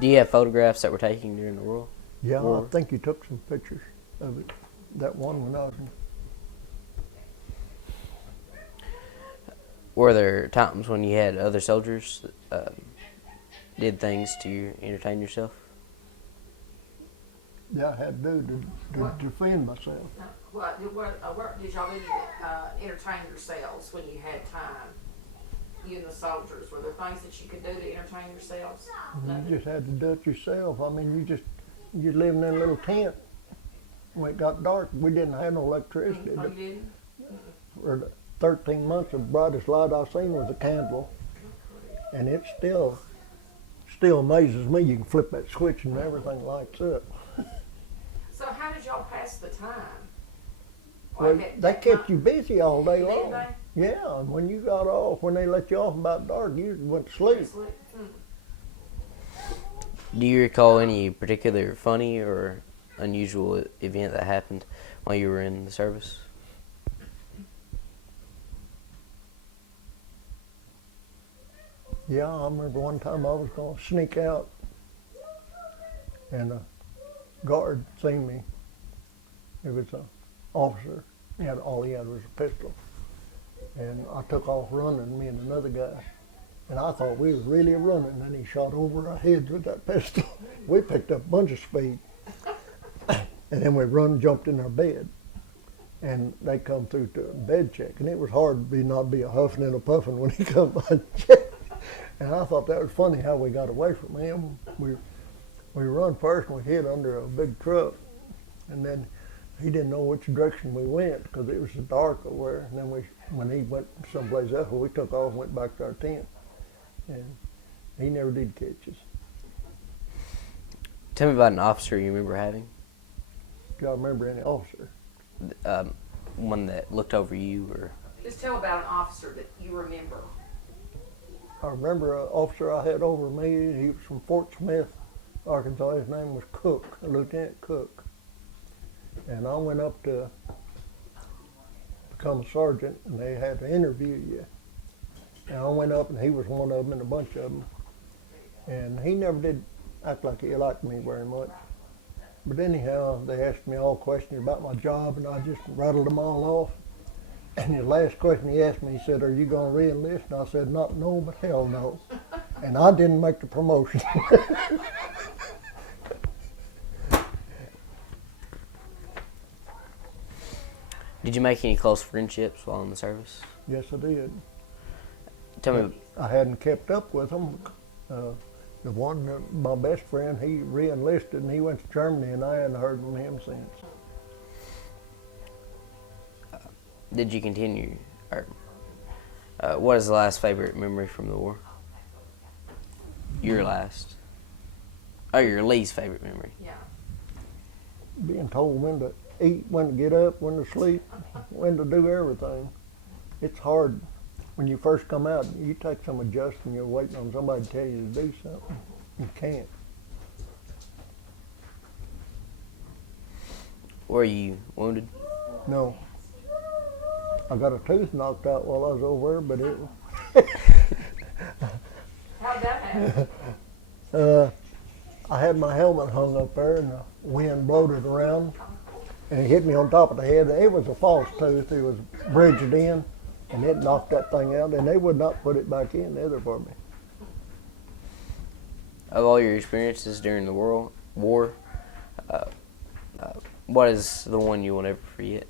Do you have photographs that were taken during the war? Yeah, I think you took some pictures of it. That one when I was in. Were there times when you had other soldiers that did things to entertain yourself? Yeah, I had to do to defend myself. What did y'all do to entertain yourselves when you had time? You and the soldiers, were there things that you could do to entertain yourselves? You just had to do it yourself. I mean, you living in a little tent. When it got dark, we didn't have no electricity. Oh, you didn't? For the 13 months, the brightest light I seen was a candle, and it still amazes me. You can flip that switch and everything lights up. So how did y'all pass the time? Well, Like they kept you busy all day Did long. they? Yeah, and when you got off, when they let you off about dark, you went to sleep. Do you recall any particular funny or unusual event that happened while you were in the service? Yeah, I remember one time I was going to sneak out, and a guard seen me. It was an officer. All he had was a pistol. And I took off running, me and another guy. And I thought we was really running, and he shot over our heads with that pistol. We picked up a bunch of speed. And then we jumped in our bed. And they come through to a bed check. And it was hard to not be a huffing and a puffing when he come by and check. And I thought that was funny how we got away from him. We run first and we hid under a big truck. And then he didn't know which direction we went because it was dark over there. And then when he went someplace else, we took off and went back to our tent. And he never did catch us. Tell me about an officer you remember having. Do I remember any officer? One that looked over you, or Just tell about an officer that you remember. I remember an officer I had over me. He was from Fort Smith, Arkansas. His name was Cook, Lieutenant Cook. And I went up to become a sergeant, and they had to interview you. And I went up, and he was one of them, and a bunch of them. And he never did act like he liked me very much. But anyhow, they asked me all questions about my job, and I just rattled them all off. And the last question he asked me, he said, "Are you going to re-enlist?" And I said, "Not no, but hell no." And I didn't make the promotion. did you make any close friendships while in the service? Yes, I did. Tell me. I hadn't kept up with them. The one, my best friend, he re-enlisted and he went to Germany, and I hadn't heard from him since. Did you continue? Or, what is the last favorite memory from the war? Your last. Or your least favorite memory? Yeah. Being told when to eat, when to get up, when to sleep, when to do everything. It's hard when you first come out, you take some adjusting. You're waiting on somebody to tell you to do something. You can't. Were you wounded? No. I got a tooth knocked out while I was over there, but it How'd that happen? I had my helmet hung up there and the wind blowed it around and it hit me on top of the head. It was a false tooth. It was bridged in and it knocked that thing out and they would not put it back in either for me. Of all your experiences during the war, what is the one you will never forget?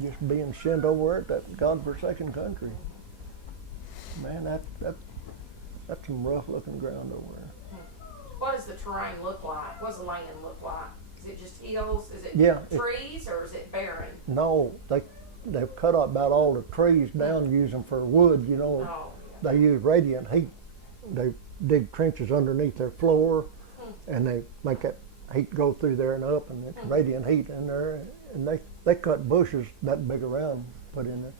Just being sent over at that godforsaken country. Man, that's some rough looking ground over there. What does the terrain look like? What does the land look like? Is it just hills? Is it trees or is it barren? No, they've cut up about all the trees down, use them for wood, you know. Oh, yeah. They use radiant heat. They dig trenches underneath their floor and they make that heat go through there and up and it's radiant heat in there. And they cut bushes that big around, put in there.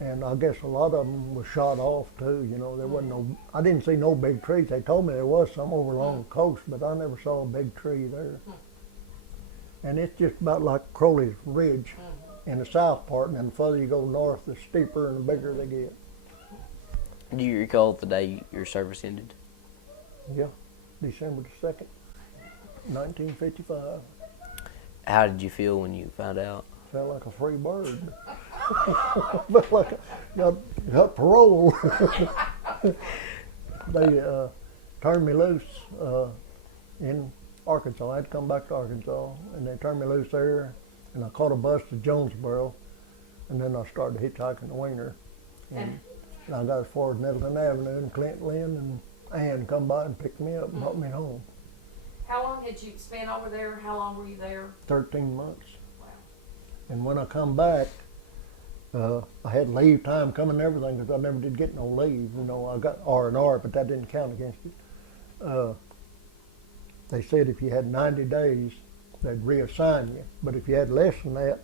And I guess a lot of them was shot off too, you know. There wasn't no, I didn't see no big trees. They told me there was some over along the coast, but I never saw a big tree there. And it's just about like Crowley's Ridge in the south part, and then the further you go north, the steeper and the bigger they get. Do you recall the day your service ended? Yeah, December the 2nd, 1955. How did you feel when you found out? Felt like a free bird. Felt like I got parole. They turned me loose in Arkansas. I had to come back to Arkansas, and they turned me loose there, and I caught a bus to Jonesboro, and then I started hitchhiking to Wiener. And I got as far as Nettleton Avenue, and Clint Lynn and Ann come by and picked me up and brought me home. How long had you spent over there? How long were you there? 13 months. Wow. And when I come back, I had leave time coming and everything because I never did get no leave. You know, I got R&R, but that didn't count against it. They said if you had 90 days, they'd reassign you. But if you had less than that,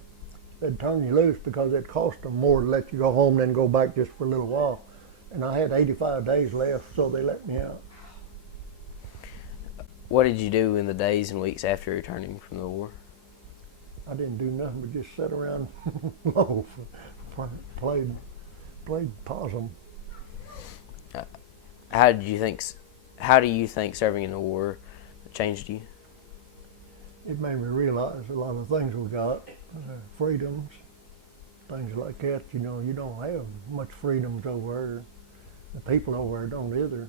they'd turn you loose because it cost them more to let you go home than go back just for a little while. And I had 85 days left, so they let me out. What did you do in the days and weeks after returning from the war? I didn't do nothing but just sit around loaf, played possum. How do you think serving in the war changed you? It made me realize a lot of things we got, freedoms, things like that. You know, you don't have much freedoms over there. The people over there don't either.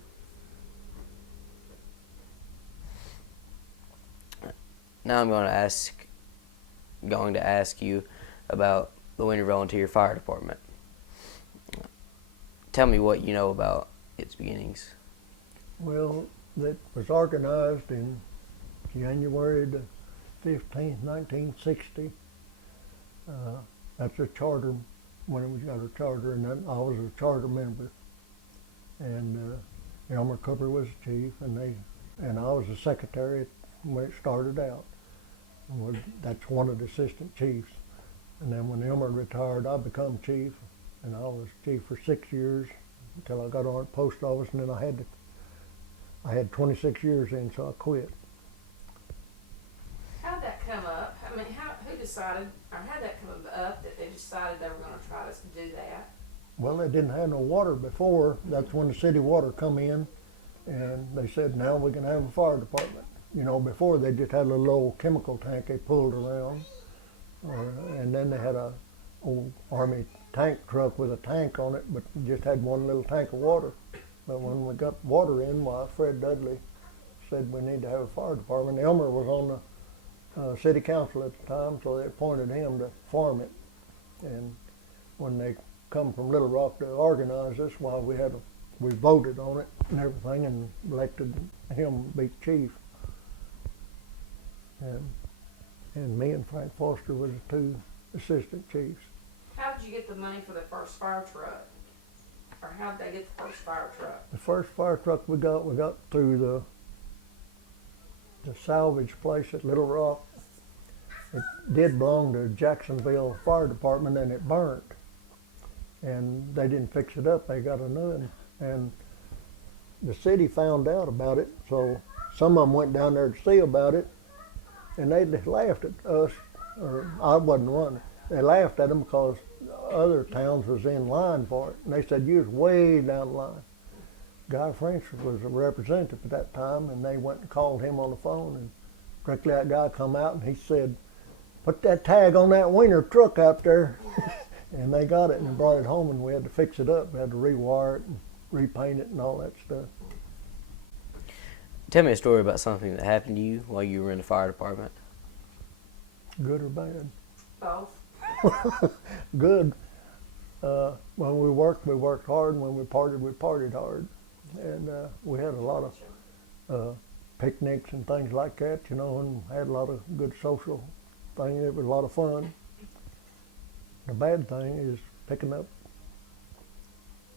Now I'm going to ask you about the Winter Volunteer Fire Department. Tell me what you know about its beginnings. Well, it was organized in January the 15th, 1960. That's a charter, when we got a charter, and then I was a charter member. And Elmer Cooper was the chief, and I was the secretary when it started out. And that's one of the assistant chiefs. And then when Elmer retired, I become chief, and I was chief for 6 years until I got on at post office, and then I had 26 years in, so I quit. How'd that come up? I mean, who decided, or how'd that come up that they decided they were going to try to do that? Well, they didn't have no water before. That's when the city water come in, and they said, now we can have a fire department. You know, before they just had a little old chemical tank they pulled around, and then they had a old Army tank truck with a tank on it, but just had one little tank of water. But when we got water in, why, Fred Dudley said we need to have a fire department. Elmer was on the city council at the time, so they appointed him to form it. And when they come from Little Rock to organize this, why, we voted on it and everything and elected him to be chief. And me and Frank Foster was the two assistant chiefs. How did you get the money for the first fire truck? Or how did they get the first fire truck? The first fire truck we got through the salvage place at Little Rock. It did belong to Jacksonville Fire Department and it burnt. and they didn't fix it up. They got a new one, and the city found out about it. So some of them went down there to see about it, and they just laughed at us. Or I wasn't one. They laughed at them because other towns was in line for it, and they said you was way down the line. Guy French was a representative at that time, and they went and called him on the phone, and directly that guy come out and he said, "Put that tag on that Wiener truck out there." And they got it and brought it home, and we had to fix it up. We had to rewire it and repaint it and all that stuff. Tell me a story about something that happened to you while you were in the fire department. Good or bad? Both. Good. When we worked hard, and when we partied hard. And we had a lot of picnics and things like that, you know, and had a lot of good social things. It was a lot of fun. The bad thing is picking up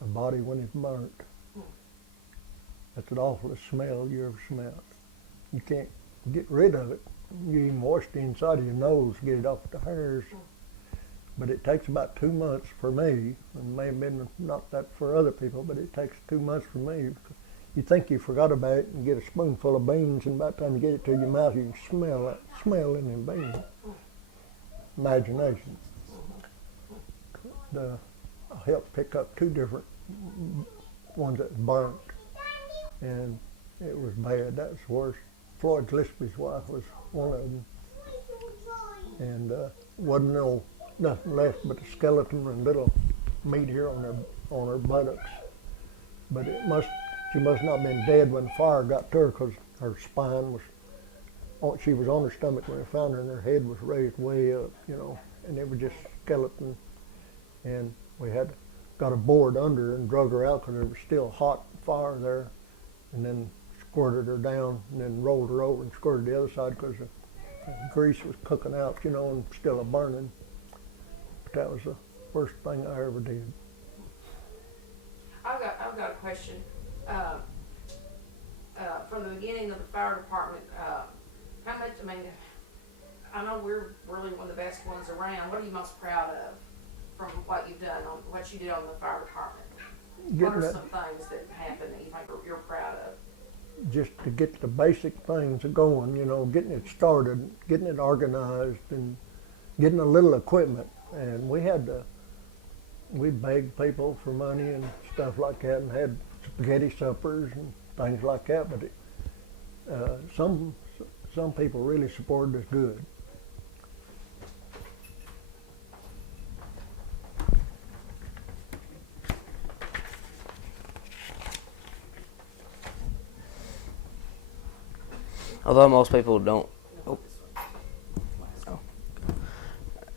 a body when it's burnt. That's the awfulest smell you ever smelled. You can't get rid of it. You even wash the inside of your nose to get it off the hairs. But it takes about 2 months for me, and may have been not that for other people, but it takes 2 months for me. You think you forgot about it and get a spoonful of beans, and by the time you get it to your mouth, you can smell that smell in the beans. Imagination. I helped pick up 2 different ones that burnt, and it was bad. That was worse. Floyd Gillespie's wife was one of them, and wasn't nothing left but a skeleton and little meat here on her buttocks. But she must not have been dead when the fire got to her, because her spine was, she was on her stomach when they found her, and her head was raised way up, you know, and it was just skeleton. And we got a board under her and drug her out because there was still hot fire there, and then squirted her down, and then rolled her over and squirted the other side because the grease was cooking out, you know, and still a burning. But that was the worst thing I ever did. I've got a question. From the beginning of the fire department, how much? I mean, I know we're really one of the best ones around. What are you most proud of from what you've done what you did on the fire department? What are some things that happened that you think you're proud of? Just to get the basic things going, you know, getting it started, getting it organized, and getting a little equipment. And we begged people for money and stuff like that, and had spaghetti suppers and things like that. But some people really supported us good. Although most people don't. Oh.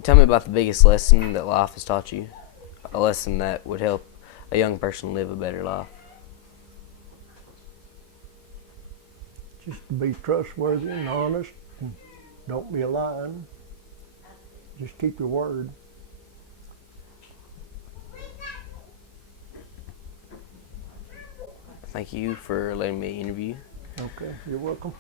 Tell me about the biggest lesson that life has taught you. A lesson that would help a young person live a better life. Just to be trustworthy and honest, and don't be lying. Just keep your word. Thank you for letting me interview. Okay, you're welcome.